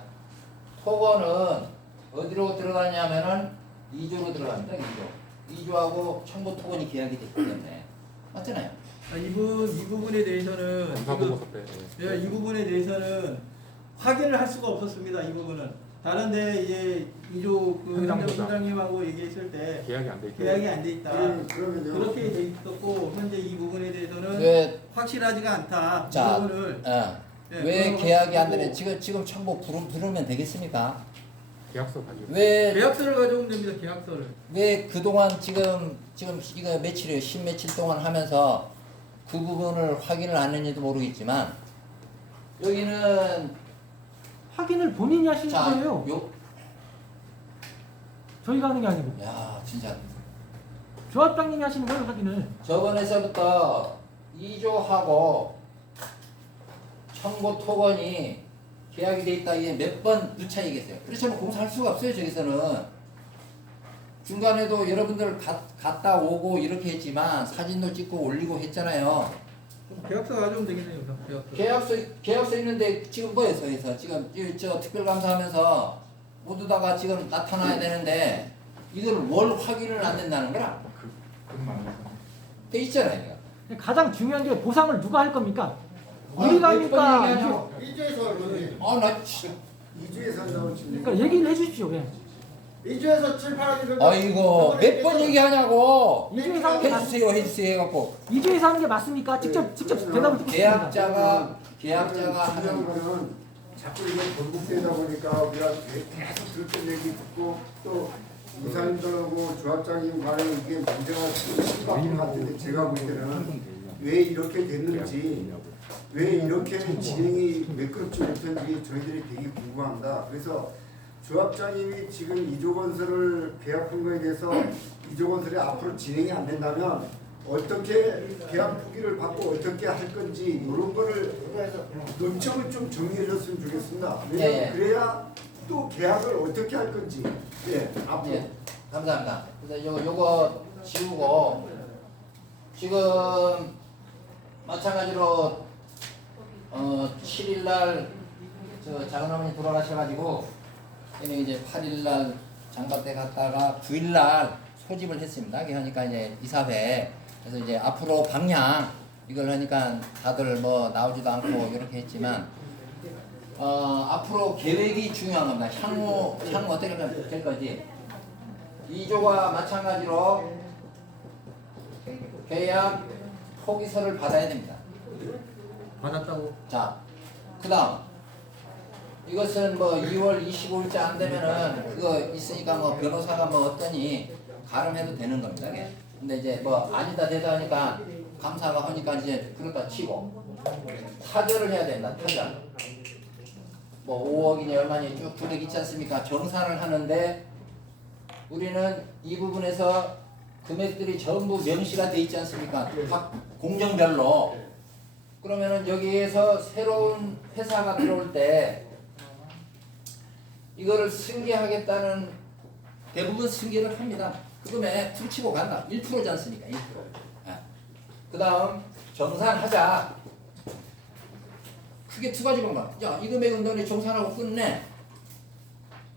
토건은 어디로 들어가냐면은 2조로 들어갑니다. 2조. 2조하고 청구 토건이 계약이 됐기 때문에 맞잖아요. 이 부분에 대해서는 감사보고서 때. 이 부분에 대해서는 확인을 할 수가 없었습니다. 이 부분은 다른데 이제 이조 그 현장님하고 얘기했을 때 계약이 안 돼 있다. 계약이 안 돼 있다. 그러면요. 그렇게 돼 있었고 현재 이 부분에 대해서는 왜 확실하지가 않다. 자, 이 부분을 왜 그런 계약이 안 것도 되는 지금 청구 부르면 되겠습니까? 계약서 가지고. 왜 계약서를 가져오면 됩니다. 계약서를. 왜 그동안 지금 이거 며칠이에요? 10며칠 동안 하면서 그 부분을 확인을 안 했는지도 모르겠지만 여기는 확인을 본인이 하시는 자, 거예요. 저희가 하는 게 아니고. 야 진짜 조합장님이 하시는 거예요, 확인을. 저번에서부터 2조하고 청구 토건이 계약이 돼 있다 이게 몇 번 누차 얘기했어요. 그렇지만 공사할 수가 없어요. 저기서는 중간에도 여러분들 갔다 오고 이렇게 했지만 사진도 찍고 올리고 했잖아요. 계약서 가져오면 되겠네요. 계약서. 계약서 있는데 지금 뭐예요? 저기서 지금 저 특별감사하면서 모두 다가 지금 나타나야 되는데 이걸 뭘 확인을 안 된다는 거라? 돼 있잖아요. 가장 중요한 게 보상을 누가 할 겁니까? 아, 우리가 몇 번 합니까? 얘기하냐고. 이주에서 얼마지? 나 진짜. 이주에서 나오시는 그러니까 얘기를 해주십시오. 예. 이주에서 7, 8억이 아이고 몇 번 얘기하냐고. 이주에서 하는 게 해주세요 해갖고 이주에서 하는 게 맞습니까? 직접 대답을 듣겠습니다. 계약자가 하는 거는 자꾸 이거 번복되다 보니까 우리가 계속 그렇게 얘기 듣고 또 이사님들하고 조합장님 간에 이게 문제가 심각한 것 같은데 제가 볼 때는 왜 이렇게 됐는지 왜 이렇게 진행이 매끄럽지 못한지 저희들이 되게 궁금합니다. 그래서 조합장님이 지금 이조건설을 계약한 거에 대해서 이조건설이 앞으로 진행이 안 된다면 어떻게 계약 포기를 받고 어떻게 할 건지 이런 거를 논점을 좀 정리해 줬으면 좋겠습니다. 예. 그래야 또 계약을 어떻게 할 건지 앞으로. 예, 감사합니다. 그래서 요거 지우고 지금 마찬가지로 7일날 저 작은어머니 돌아가셔가지고 이제 8일날 장바대 갔다가 9일날 소집을 했습니다. 그러니까 이제 이사회 그래서 이제 앞으로 방향 이걸 하니까 다들 뭐 나오지도 않고 이렇게 했지만 앞으로 계획이 중요한 겁니다. 향후 어떻게 될 거지? 2조가 마찬가지로 계약 포기서를 받아야 됩니다. 받았다고. 자, 그 다음 이것은 뭐 2월 25일째 안 되면은 그거 있으니까 뭐 변호사가 뭐 어떠니 가름해도 되는 겁니다. 그게. 근데 이제 뭐 아니다 되다 하니까 감사가 하니까 이제 그렇다 치고 타결을 해야 된다. 타결. 뭐 5억이니 얼마니 쭉 금액 있지 않습니까? 정산을 하는데 우리는 이 부분에서 금액들이 전부 명시가 돼 있지 않습니까? 각 공정별로. 그러면은 여기에서 새로운 회사가 들어올 때 이거를 승계하겠다는 대부분 승계를 합니다. 그 금액 퉁치고 간다. 1%지 않습니까? 1%. 그 다음 정산하자. 크게 두 가지 방법. 야, 이 금액은 너네 정산하고 끝내.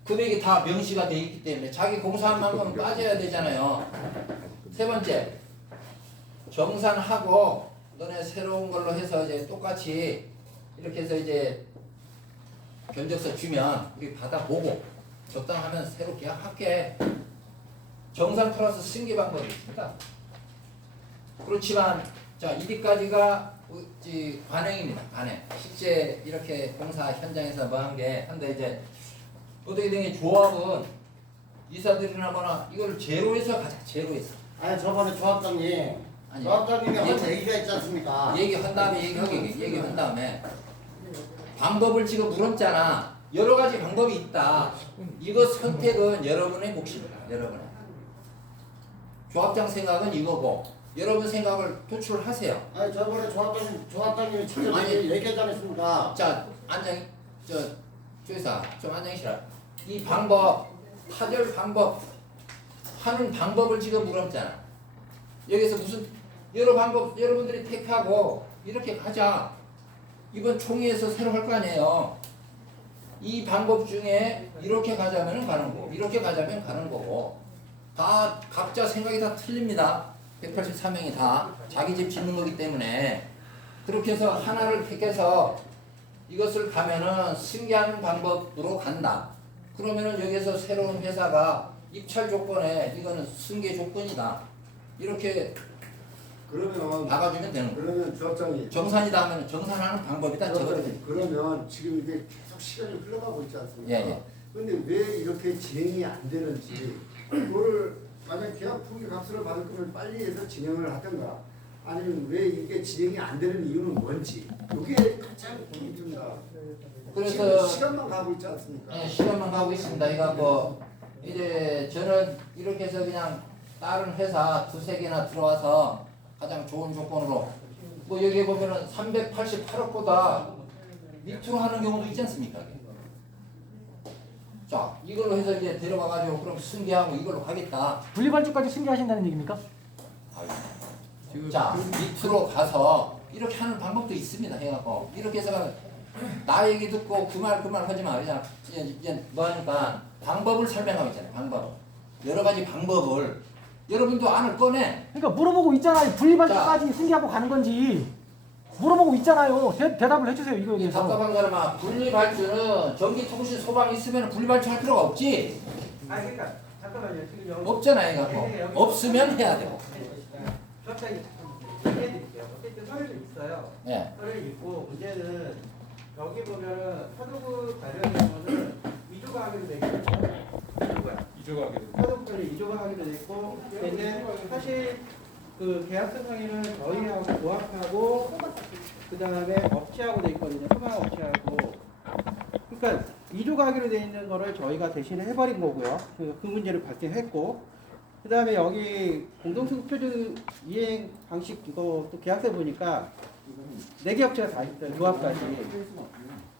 금액이 다 명시가 돼 있기 때문에 자기 공사한 만큼 빠져야 되잖아요. 세 번째, 정산하고 너네 새로운 걸로 해서 이제 똑같이 이렇게 해서 이제 견적서 주면 우리 받아보고 적당하면 새로 계약할게. 정산 플러스 승계 방법이 있습니다. 그렇지만 자, 이리까지가 관행입니다. 관행. 실제 이렇게 공사 현장에서 뭐 한 게 한데 이제 어떻게 된 게 조합은 이사들이나 뭐나 이걸 제로에서 가자. 제로에서. 아니 저번에 조합장님 아니, 조합장님이 한 얘기- 얘기가 있지 않습니까? 얘기한 다음에 얘기한 다음에 방법을 지금 물었잖아. 여러 가지 방법이 있다. 이거 선택은 여러분의 몫입니다. 여러분의. 조합장 생각은 이거고 여러분 생각을 도출하세요. 아니 저번에 조합장님이 직접 아니. 얘기하지 않았습니까? 자, 조회사 좀 안녕히시라. 이 방법, 타결 방법 하는 방법을 지금 물었잖아. 여기서 무슨 여러 방법 여러분들이 택하고 이렇게 가자. 이번 총회에서 새로 할 거 아니에요. 이 방법 중에 이렇게 가자면 가는 거고 이렇게 가자면 가는 거고 다 각자 생각이 다 틀립니다. 183명이 다 자기 집 짓는 거기 때문에 그렇게 해서 하나를 택해서 이것을 가면은 승계하는 방법으로 간다. 그러면은 여기서 새로운 회사가 입찰 조건에 이거는 승계 조건이다. 이렇게 그러면 나가주면 되는 거예요. 그러면 조합장님 정산이다 하면 정산하는 방법이다. 저거를. 그러면 지금 이게 계속 시간이 흘러가고 있지 않습니까? 예, 예. 근데 왜 이렇게 진행이 안 되는지 그거를 만약 계약 포기 값을 받을 거면 빨리 해서 진행을 하든가 아니면 왜 이게 진행이 안 되는 이유는 뭔지 이게 가장 고민입니다. 그래서 시간만 가고 있지 않습니까? 예, 시간만 가고 있습니다. 이거 이제 저는 이렇게 해서 그냥 다른 회사 두세 개나 들어와서 가장 좋은 조건으로 뭐 여기 보면은 388억보다 밑으로 하는 경우도 있지 않습니까? 자, 이걸로 해서 이제 데려가가지고 그럼 승계하고 이걸로 가겠다. 분리발주까지 승계하신다는 얘기입니까? 자, 밑으로 가서 이렇게 하는 방법도 있습니다. 해갖고 이렇게 해서 나 얘기 듣고 그 말 하지 마. 그냥 이제 뭐 하니까 방법을 설명하고 있잖아요. 방법. 여러 가지 방법을 여러분도 안을 꺼내. 그러니까 물어보고 있잖아요. 분리발주까지 승계하고 가는 건지 물어보고 있잖아요. 대답을 해주세요. 이거에 이 대해서. 답답한 사람아, 분리발주는 전기통신 소방이 있으면 분리발주 할 필요가 없지. 아니 그러니까 잠깐만요. 지금 여기 없잖아 이거. 없으면 해야 되고. 조합장님 얘기해드릴게요. 어쨌든 서류는 있어요. 예. 서류 있고 문제는 여기 보면은 하도급 관련해서는 2조가 하기로 돼 있거든요. 이거야. 이조가게 하도급을 2조가 하기로 돼 있고 근데 사실 그 계약서 상에는 저희하고 조합하고 그 다음에 업체하고 돼 있거든요. 소방 업체하고. 그러니까 2조가 하기로 돼 있는 거를 저희가 대신에 해버린 거고요. 그 문제를 발견했고. 그 다음에 여기 공동수급표준 이행 방식 이거 또 계약서 보니까 4개 업체가 다 있어요. 조합까지.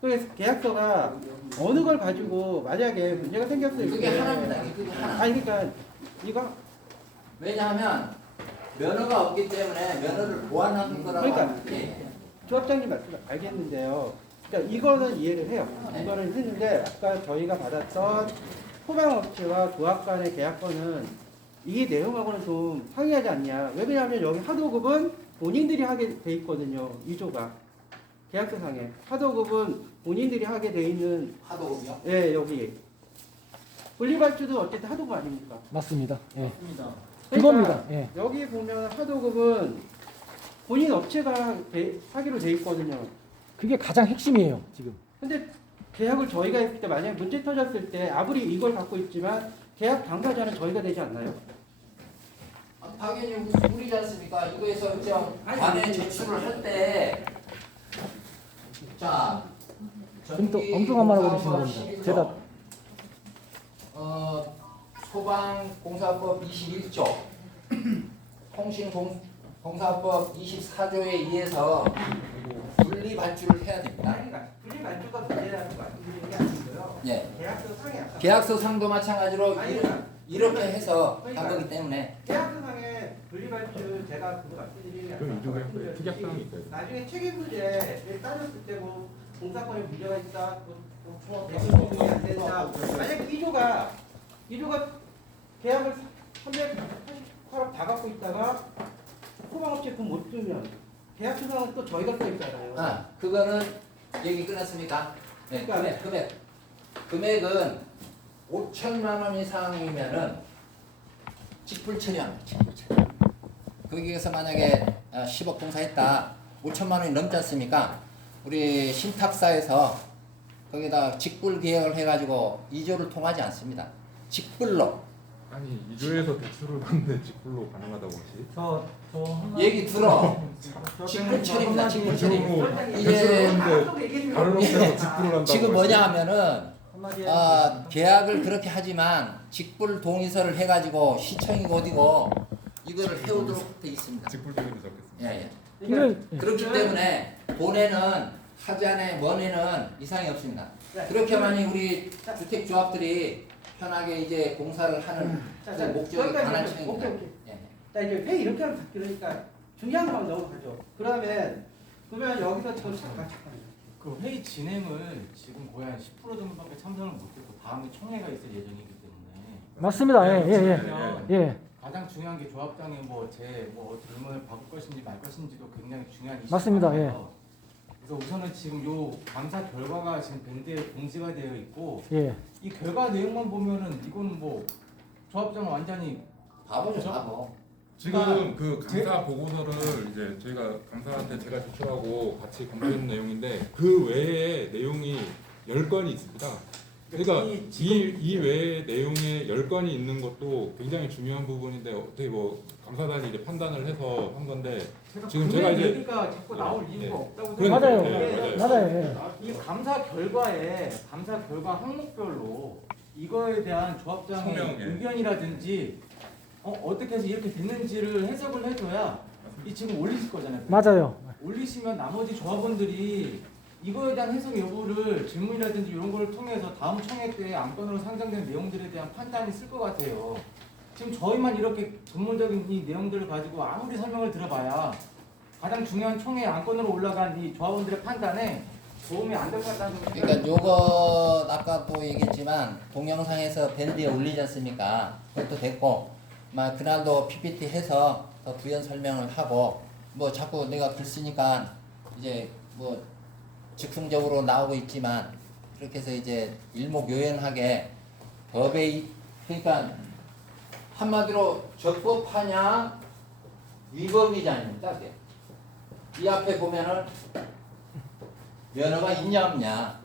그래서 계약서가 어느 걸 가지고 만약에 문제가 생겼을 그게 때 하나입니다. 그게 하나. 아니 그러니까 이거 왜냐하면 면허가 없기 때문에 면허를 보완하는 거라고 그러니까 하는데 조합장님 말씀 알겠는데요. 그러니까 이거는 이해를 해요. 네. 이거는 했는데 아까 저희가 받았던 소방업체와 조합 간의 계약서는 이 내용하고는 좀 상이하지 않냐. 왜냐하면 여기 하도급은 본인들이 하게 돼 있거든요. 2조가 계약서상에 하도급은 본인들이 하게 돼 있는 하도급이요? 예 여기 분리발주도 어쨌든 하도급 아닙니까? 맞습니다. 예. 맞습니다. 그겁니다. 예. 여기 보면 하도급은 본인 업체가 하기로 돼 있거든요. 그게 가장 핵심이에요. 지금. 근데 계약을 저희가 했을 때 만약에 문제 터졌을 때 아무리 이걸 갖고 있지만 계약 당사자는 저희가 되지 않나요? 당연히 우리지 않습니까? 이거에서 관에 제출을 할 때 자, 지금 또 엉뚱한 말 하고 계시는 겁니다. 대답. 소방공사법 21조, 통신공사법 24조에 의해서 분리 발주를 해야 됩니다. 그러니까 분리 발주가 문제라는 거 말씀드리는 게 아니고요. 예. 계약서 상에 아까 계약서 상도 마찬가지로 아니요. 이렇게 해서 그러니까 한 거기 때문에 계약서 상에 분리 발주 제가 그거 말씀드리는 게 그럼 아니라 이쪽에 특약사항이 있어요. 나중에 책임 문제를 따졌을 때 뭐 공사권에 문제가 있다, 뭐 대부분이 안 된다. 만약 2조가 계약을 388억 다 갖고 있다가 소방업체 돈 못 주면 계약서상은 또 저희가 써 있잖아요. 그거는 얘기 끝났습니까? 네, 금액은 5천만 원 이상이면은 직불 처리합니다. 직불 처리. 거기에서 만약에 10억 공사했다, 5천만 원이 넘지 않습니까? 우리 신탁사에서 거기다 직불 계약을 해가지고 2조를 통하지 않습니다. 직불로. 아니 2조에서 대출을 받는데 직불로 가능하다고 혹시? 저 얘기 들어. 직불 처리입니다. 직불 처리. 이제 다른 업체에서 직불을 한다고 지금 뭐냐 하면은 한마디 계약을 그렇게 하지만 직불 동의서를 해가지고 시청이고 어디고 이거를 해오도록 돼 있습니다. 직불 때문에 적겠습니다. 예. 이게 그렇기 때문에 본에는 하지 않에 먼에는 이상이 없습니다. 그렇게만이 우리 주택조합들이 편하게 이제 공사를 하는 그 목적이 관할청입니다. 예. 자 이제 회의 이렇게 하면 그러니까 중요한 것만 넘어가죠. 그러면 여기서 지금 잠깐만요. 그 회의 진행을 지금 거의 한 10% 정도밖에 참석을 못했고 다음에 총회가 있을 예정이기 때문에 맞습니다. 예. 가장 중요한 게 조합장이 뭐 질문을 받을 것인지 말 것인지도 굉장히 중요한 이슈예요. 맞습니다. 예. 그래서 우선은 지금 요 감사 결과가 지금 밴드에 공지가 되어 있고 예. 이 결과 내용만 보면은 이거는 뭐 조합장은 완전히 바보죠, 바보. 지금 그 감사 보고서를 이제 저희가 감사한테 제가 제출하고 같이 검토한 내용인데 그 외에 내용이 10건이 있습니다. 그러니까 이 외에 내용에 10건이 있는 것도 굉장히 중요한 부분인데 어떻게 뭐 감사단이 이제 판단을 해서 한 건데 지금 제가 이제 얘기가 자꾸 나올 이유가 없다고 그러니까, 생각해요. 맞아요. 이 감사 결과 항목별로 이거에 대한 조합장의 소명에. 의견이라든지 어떻게 해서 이렇게 됐는지를 해석을 해줘야 이 지금 올리실 거잖아요. 맞아요. 올리시면 나머지 조합원들이 이거에 대한 해석 여부를 질문이라든지 이런 걸 통해서 다음 총회 때 안건으로 상정된 내용들에 대한 판단이 있을 것 같아요. 지금 저희만 이렇게 근본적인 이 내용들을 가지고 아무리 설명을 들어봐야 가장 중요한 총회 안건으로 올라간 이 조합원들의 판단에 도움이 안 될 것 같다는 생각이 그러니까 요거 아까도 얘기했지만 동영상에서 밴드에 올리지 않습니까? 그것도 됐고 막 그날도 PPT 해서 더 부연 설명을 하고 뭐 자꾸 내가 글 쓰니까 이제 뭐 즉흥적으로 나오고 있지만 그렇게 해서 이제 일목요연하게 법의 그러니까 한마디로 적법하냐 위법이냐 아닙니까? 이 앞에 보면은 면허가 있냐 없냐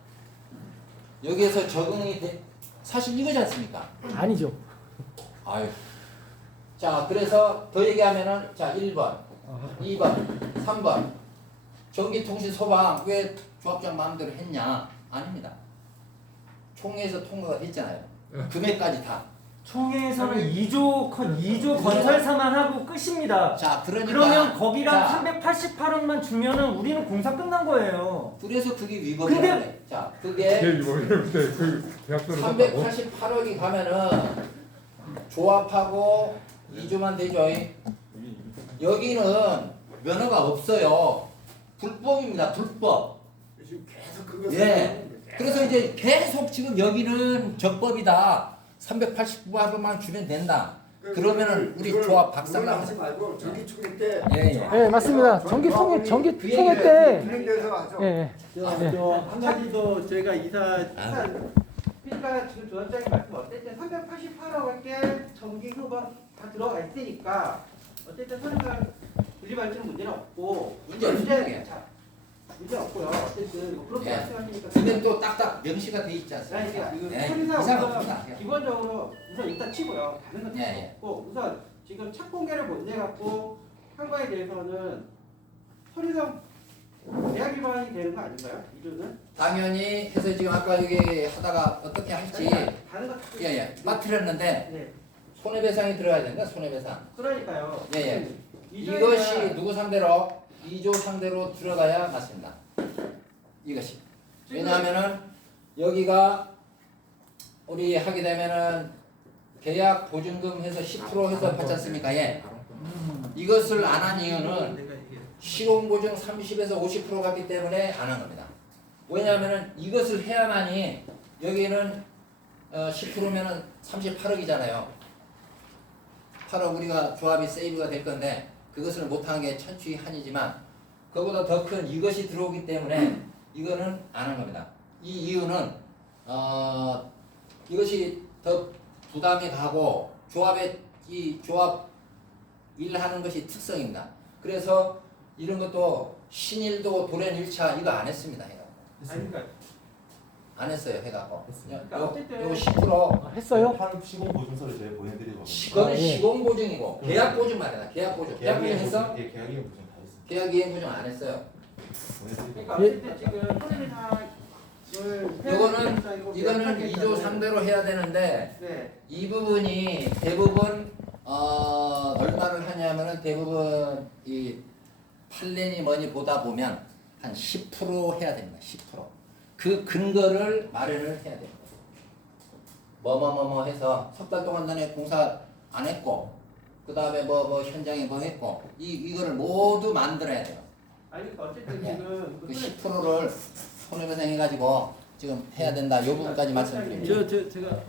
여기에서 적응이 돼 사실 이거지 않습니까? 아니죠. 아유. 자 그래서 더 얘기하면은 자 1번 2번 3번 전기통신 소방 왜 조합장 마음대로 했냐? 아닙니다. 총회에서 통과가 됐잖아요. 금액까지 다. 총회에서는 2조 건설사만 하고 끝입니다. 자, 그러니까 그러면 거기랑 자, 388원만 주면은 우리는 공사 끝난 거예요. 그래서 그게 위법이에요. 자, 그게 그 계약서를 썼다고? 388억이 가면은 조합하고 2조만 되죠. 여기는 면허가 없어요. 불법입니다. 불법. 지금 계속 그거 예. 그래서 이제 계속 지금 여기는 적법이다. 389만원 주면 된다. 그러면은 우리 조합 박살나. 하지 말고 전기 총회 때. 예, 맞습니다. 전기 통해 때. 진행돼서 하죠. 예. 한 가지 더 제가 그러니까 지금 조합장님 말씀 어쨌든 388억에 전기 소방 다 들어가 있으니까 어쨌든 선상 분리발주는 문제는 없고 문제 없습니다. 문제 없고요. 어쨌든 그렇게 예. 말씀하시니까 근데 또 딱딱 명시가 돼 있지 않습니까? 지금 예. 선상 이상 우선 없습니다. 기본적으로 우선 일단 치고요. 다른 건 예. 없고 우선 지금 착공계를 못 내갖고 한 거에 대해서는 선상 계약 위반이 되는 거 아닌가요? 이주는? 당연히 해서 지금 아까 여기 하다가 어떻게 할지 다른 것 예예 빠뜨렸는데 네. 손해배상이 들어가야 된다. 손해배상. 그러니까요. 예예. 이주에 이것이 대한 누구 상대로 2조 상대로 들어가야 맞습니다. 이것이. 왜냐하면은 여기가 우리 하게 되면은 계약 보증금 해서 10% 해서 받지 않습니까? 예. 이것을 안 한 이유는 내가 이게 시공보증 30에서 50% 갔기 때문에 안 한 겁니다. 왜냐하면은 이것을 해야만이 여기는 10%면은 38억이잖아요. 8억 우리가 조합이 세이브가 될 건데 그것을 못한 게 천추의 한이지만 그보다 더 큰 이것이 들어오기 때문에 이거는 안 한 겁니다. 이 이유는 이것이 더 부담이 가고 조합의 이 조합 일하는 것이 특성입니다. 그래서 이런 것도 신일도 도련 1차 이거 안 했습니다. 해가 아니 그러니까 안 했어요. 해갖고 그러니까 어쨌든 요 10% 했어요? 한 시공 보증서를 저희 보내드리거든요. 그거는 예. 시공 보증이고 계약 보증 말이야. 계약 보증. 계약 보증 했어? 예, 계약이행 보증 다 했습니다. 계약 이행 보증 안 했어요. 그러니까 보내드리거든요. 어쨌든 지금 손해배상을 이거는 2조 상대로 해야 되는데 네. 이 부분이 대부분 얼마를 하냐면은 대부분 이 판례니 뭐니 보다 보면 한 10% 해야 됩니다. 10%. 그 근거를 마련을 해야 됩니다. 뭐뭐뭐뭐 해서 석 달 동안 전에 공사 안 했고 그 다음에 뭐 현장에 뭐 했고 이거를 모두 만들어야 돼요. 아니 그러니까 어쨌든 네. 지금 그 10%를 손해배상 해가지고 지금 해야 된다. 이 부분까지 말씀드립니다. 제가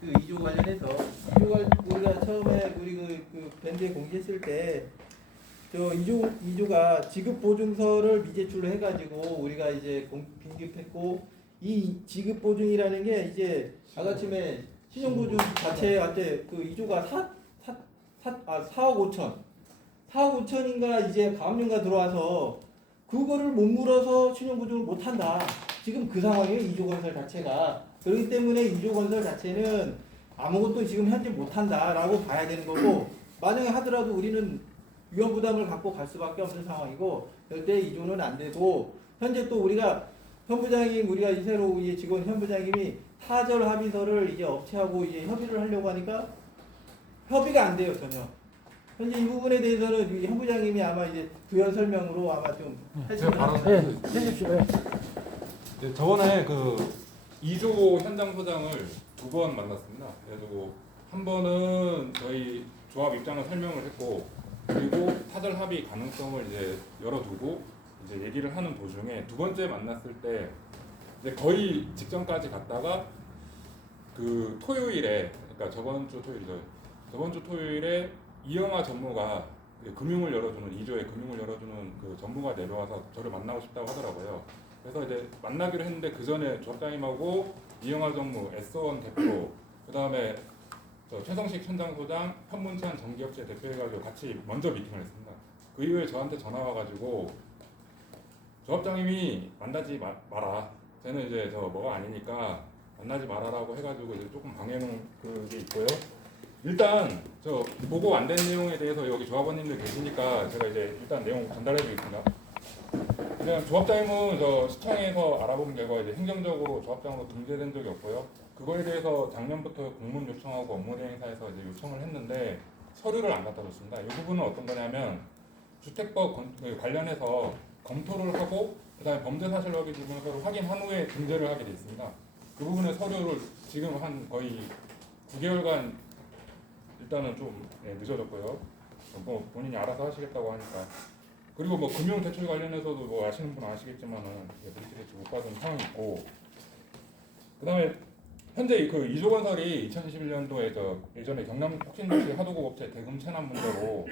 그 2조 관련해서 2조가 우리가 처음에 우리 그 밴드에 공지했을 때 저 2조가 지급 보증서를 미제출로 해가지고 우리가 이제 빈급했고 이 지급 보증이라는 게 이제 아까쯤에 신용보증 자체한테 그 2조가 4억 5천인가 이제 가압류가 들어와서 그거를 못 물어서 신용보증을 못 한다. 지금 그 상황이에요. 2조 건설 자체가. 그렇기 때문에 2조 건설 자체는 아무것도 지금 현재 못 한다라고 봐야 되는 거고 만약에 하더라도 우리는 위험 부담을 갖고 갈 수밖에 없는 상황이고 절대 2조는 안 되고 현재 또 우리가 현부장님 우리가 이 새로 우리 직원 현부장님이 타절 합의서를 이제 업체하고 이제 협의를 하려고 하니까 협의가 안 돼요 전혀. 현재 이 부분에 대해서는 이 현부장님이 아마 이제 부연 설명으로 아마 좀 제가 바로 네, 해주십시오. 네. 네, 저번에 그 2조 현장 소장을 2번 만났습니다. 그래서 한 번은 저희 조합 입장을 설명을 했고 그리고 타절 합의 가능성을 이제 열어두고 이제 얘기를 하는 도중에 두 번째 만났을 때 이제 거의 직전까지 갔다가 그 토요일에 그러니까 저번 주 토요일에 이영하 전무가 금융을 열어주는 2조의 금융을 열어주는 그 전무가 내려와서 저를 만나고 싶다고 하더라고요. 그래서 이제 만나기로 했는데 그 전에 조합장님하고 이영하 전무, S1 대표, 그 다음에 최성식 현장소장, 현문찬 전기업체 대표 해가지고 같이 먼저 미팅을 했습니다. 그 이후에 저한테 전화 와가지고 조합장님이 만나지 마라. 쟤는 이제 저 뭐가 아니니까 만나지 말아라고 해가지고 이제 조금 방해는 그게 있고요. 일단 저 보고 안 된 내용에 대해서 여기 조합원님들 계시니까 제가 이제 일단 내용 전달해드리겠습니다. 그냥 조합장님은 저 시청에서 알아본 결과 이제 행정적으로 조합장으로 등재된 적이 없고요. 그거에 대해서 작년부터 공문 요청하고 업무 대행사에서 이제 요청을 했는데 서류를 안 갖다 줬습니다. 이 부분은 어떤 거냐면 주택법 관련해서 검토를 하고 그다음에 범죄 사실 확인 부분을 확인한 후에 등재를 하게 돼 있습니다. 그 부분의 서류를 지금 한 거의 9개월간 일단은 좀 늦어졌고요. 뭐 본인이 알아서 하시겠다고 하니까. 그리고 뭐 금융 대출 관련해서도 뭐 아시는 분 아시겠지만은 브릿지 대출 못 받은 상황이 있고. 그다음에 현재 그 2조 건설이 2021년도에 저 예전에 경남 혁신도시 하도급 업체 대금 체납 문제로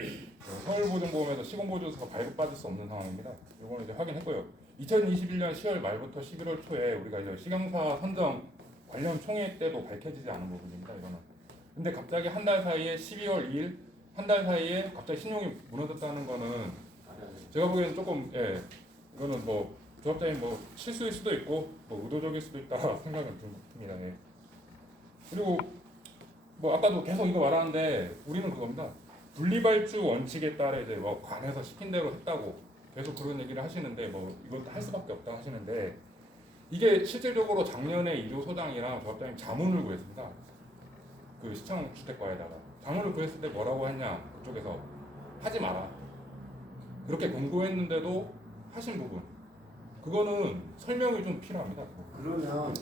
서울보증보험에서 시공보증서가 발급받을 수 없는 상황입니다. 이거는 이제 확인했고요. 2021년 10월 말부터 11월 초에 우리가 이제 시경사 선정 관련 총회 때도 밝혀지지 않은 부분입니다. 이거는. 근데 갑자기 한 달 사이에 12월 2일 한 달 사이에 갑자기 신용이 무너졌다는 거는 제가 보기에는 조금 이거는 뭐 조합장님 뭐 실수일 수도 있고 뭐 의도적일 수도 있다 생각은 듭니다. 예. 그리고 뭐 아까도 계속 이거 말하는데 우리는 그겁니다. 분리발주 원칙에 따라 이제 뭐 관에서 시킨 대로 했다고 계속 그런 얘기를 하시는데 뭐 이것도 할 수밖에 없다 하시는데 이게 실질적으로 작년에 이조 소장이랑 조합장님 자문을 구했습니다. 그 시청 주택과에다가 자문을 구했을 때 뭐라고 했냐 그쪽에서 하지 마라. 그렇게 권고했는데도 하신 부분 그거는 설명이 좀 필요합니다. 그러면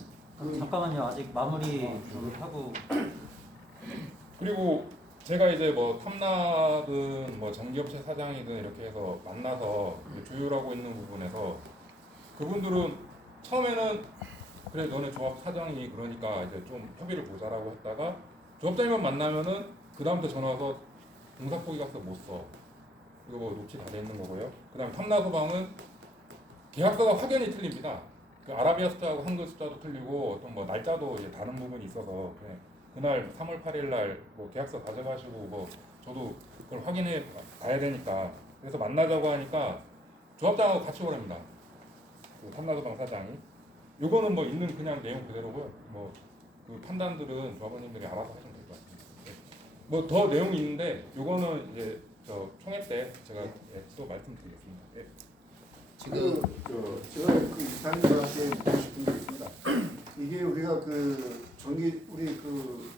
잠깐만요. 아직 마무리 좀 하고. 그리고 제가 이제 뭐 탐나든 뭐 전기업체 사장이든 이렇게 해서 만나서 이제 조율하고 있는 부분에서 그분들은 처음에는 그래 너네 조합 사장이 그러니까 이제 좀 협의를 보자라고 했다가 조합장님만 만나면은 그 다음부터 전화 와서 공사 포기가서 못 써. 이거 뭐 녹취 다 돼 있는 거고요. 그다음 탐나소방은 계약서가 확연히 틀립니다. 그 아라비아 숫자하고 한글 숫자도 틀리고 어떤 뭐 날짜도 이제 다른 부분이 있어서 그날 3월 8일 날뭐 계약서 가져가시고 뭐 저도 그걸 확인해 가야 되니까 그래서 만나자고 하니까 조합장하고 같이 오랍니다. 그 탐나소방 사장이. 요거는 뭐 있는 그냥 내용 그대로고요. 뭐 그 판단들은 조합원님들이 알아서 하시면 될 것 같습니다. 뭐 더 내용이 있는데 요거는 이제 저 총회 때 제가 또 말씀드리겠습니다. 예. 지금 제가 그 이사님들한테 묻고 싶은 게 있습니다. 이게 우리가 그 우리 그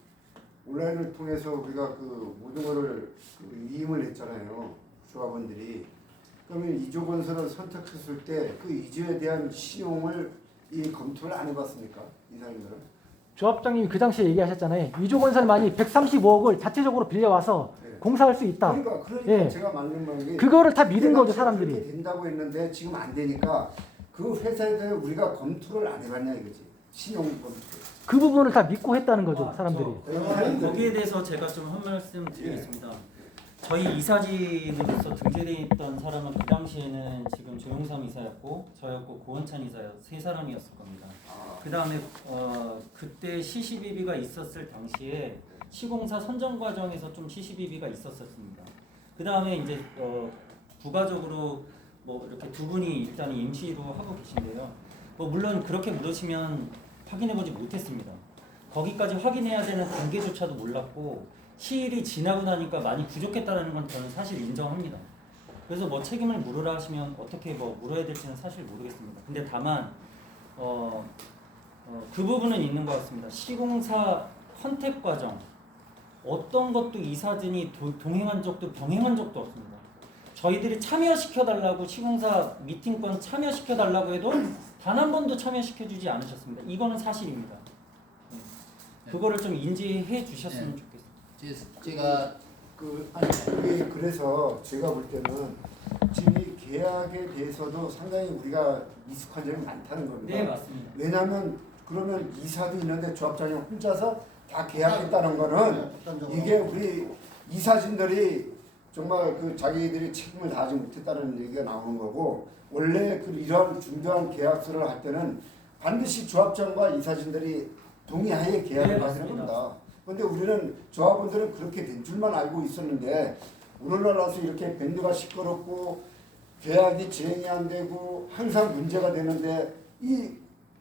온라인을 통해서 우리가 그 모든 거를 그 위임을 했잖아요. 조합원들이. 그러면 이조 건설을 선택했을 때 그 이조에 대한 신용을 검토를 안 해봤습니까? 이사님들은? 조합장님이 그 당시에 얘기하셨잖아요. 이조건설만이 135억을 자체적으로 빌려와서 네. 공사할 수 있다. 그러니까 예. 제가 맞는 말이 그거를 다 믿은 거죠, 사람들이. 그렇게 된다고 했는데 지금 안 되니까 그 회사에 대해 우리가 검토를 안 해봤냐 이거지. 신용 검토. 그 부분을 다 믿고 했다는 거죠, 사람들이. 거기에 대해서 제가 좀 한 말씀 드리겠습니다. 저희 이사진으로서 등재되어 있던 사람은 그 당시에는 지금 조용삼 이사였고 저였고 고원찬 이사였 세 사람이었을 겁니다. 그 다음에 그때 시시비비가 있었을 당시에 시공사 선정 과정에서 좀 시시비비가 있었었습니다. 그 다음에 이제 부가적으로 뭐 이렇게 두 분이 일단 임시로 하고 계신데요. 뭐 물론 그렇게 물으시면 확인해보지 못했습니다. 거기까지 확인해야 되는 단계조차도 몰랐고 시일이 지나고 나니까 많이 부족했다는 건 저는 사실 인정합니다. 그래서 뭐 책임을 물으라 하시면 어떻게 뭐 물어야 될지는 사실 모르겠습니다. 근데 다만 그 부분은 있는 것 같습니다. 시공사 컨택 과정 어떤 것도 이사진이 동행한 적도 병행한 적도 없습니다. 저희들이 참여시켜달라고 시공사 미팅권 참여시켜달라고 해도 단 한 번도 참여시켜주지 않으셨습니다. 이거는 사실입니다. 그거를 좀 인지해 주셨으면 좋겠습니다. 제가 이게 그래서 제가 볼 때는 지금 이 계약에 대해서도 상당히 우리가 미숙한 점이 많다는 겁니다. 네, 맞습니다. 왜냐하면 그러면 이사도 있는데 조합장이 혼자서 다 계약했다는 거는 이게 우리 이사진들이 정말 그 자기들이 책임을 다하지 못했다는 얘기가 나오는 거고 원래 그 이런 중요한 계약서를 할 때는 반드시 조합장과 이사진들이 동의하에 계약을 하는 겁니다. 그런데 우리는 조합원들은 그렇게 된 줄만 알고 있었는데 오늘날 와서 이렇게 밴드가 시끄럽고 계약이 진행이 안 되고 항상 문제가 되는데 이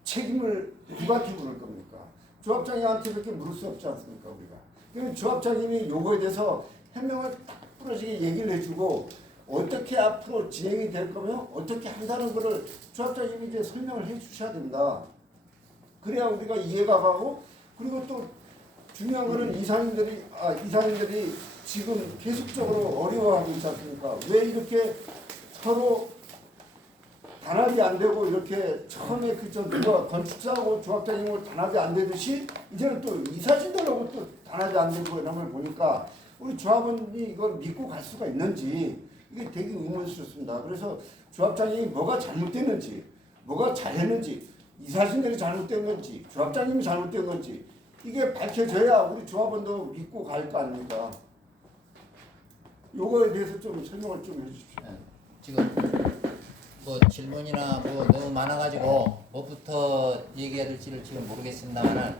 책임을 누구한테 물을 겁니까? 조합장님한테 이렇게 물을 수 없지 않습니까 우리가? 그러면 조합장님이 요거에 대해서 해명을 딱 부러지게 얘기를 해주고 어떻게 앞으로 진행이 될 거면 어떻게 한다는 거를 조합장님이 이제 설명을 해 주셔야 된다. 그래야 우리가 이해가 가고 그리고 또 중요한 거는 이사님들이 지금 계속적으로 어려워하고 있지 않습니까? 왜 이렇게 서로 단합이 안 되고 이렇게 처음에 누가 건축사하고 조합장님하고 단합이 안 되듯이 이제는 또 이사진들하고 또 단합이 안 되고 이런 걸 보니까 우리 조합원이 이걸 믿고 갈 수가 있는지 이게 되게 의문스럽습니다. 그래서 조합장님이 뭐가 잘못됐는지 뭐가 잘했는지 이사진들이 잘못된 건지 조합장님이 잘못된 건지 이게 밝혀져야 우리 조합원도 믿고 갈 거 아닙니까? 요거에 대해서 좀 설명을 좀 해주십시오. 지금 뭐 질문이나 뭐 너무 많아가지고 뭐부터 얘기해야 될지를 지금 모르겠습니다만은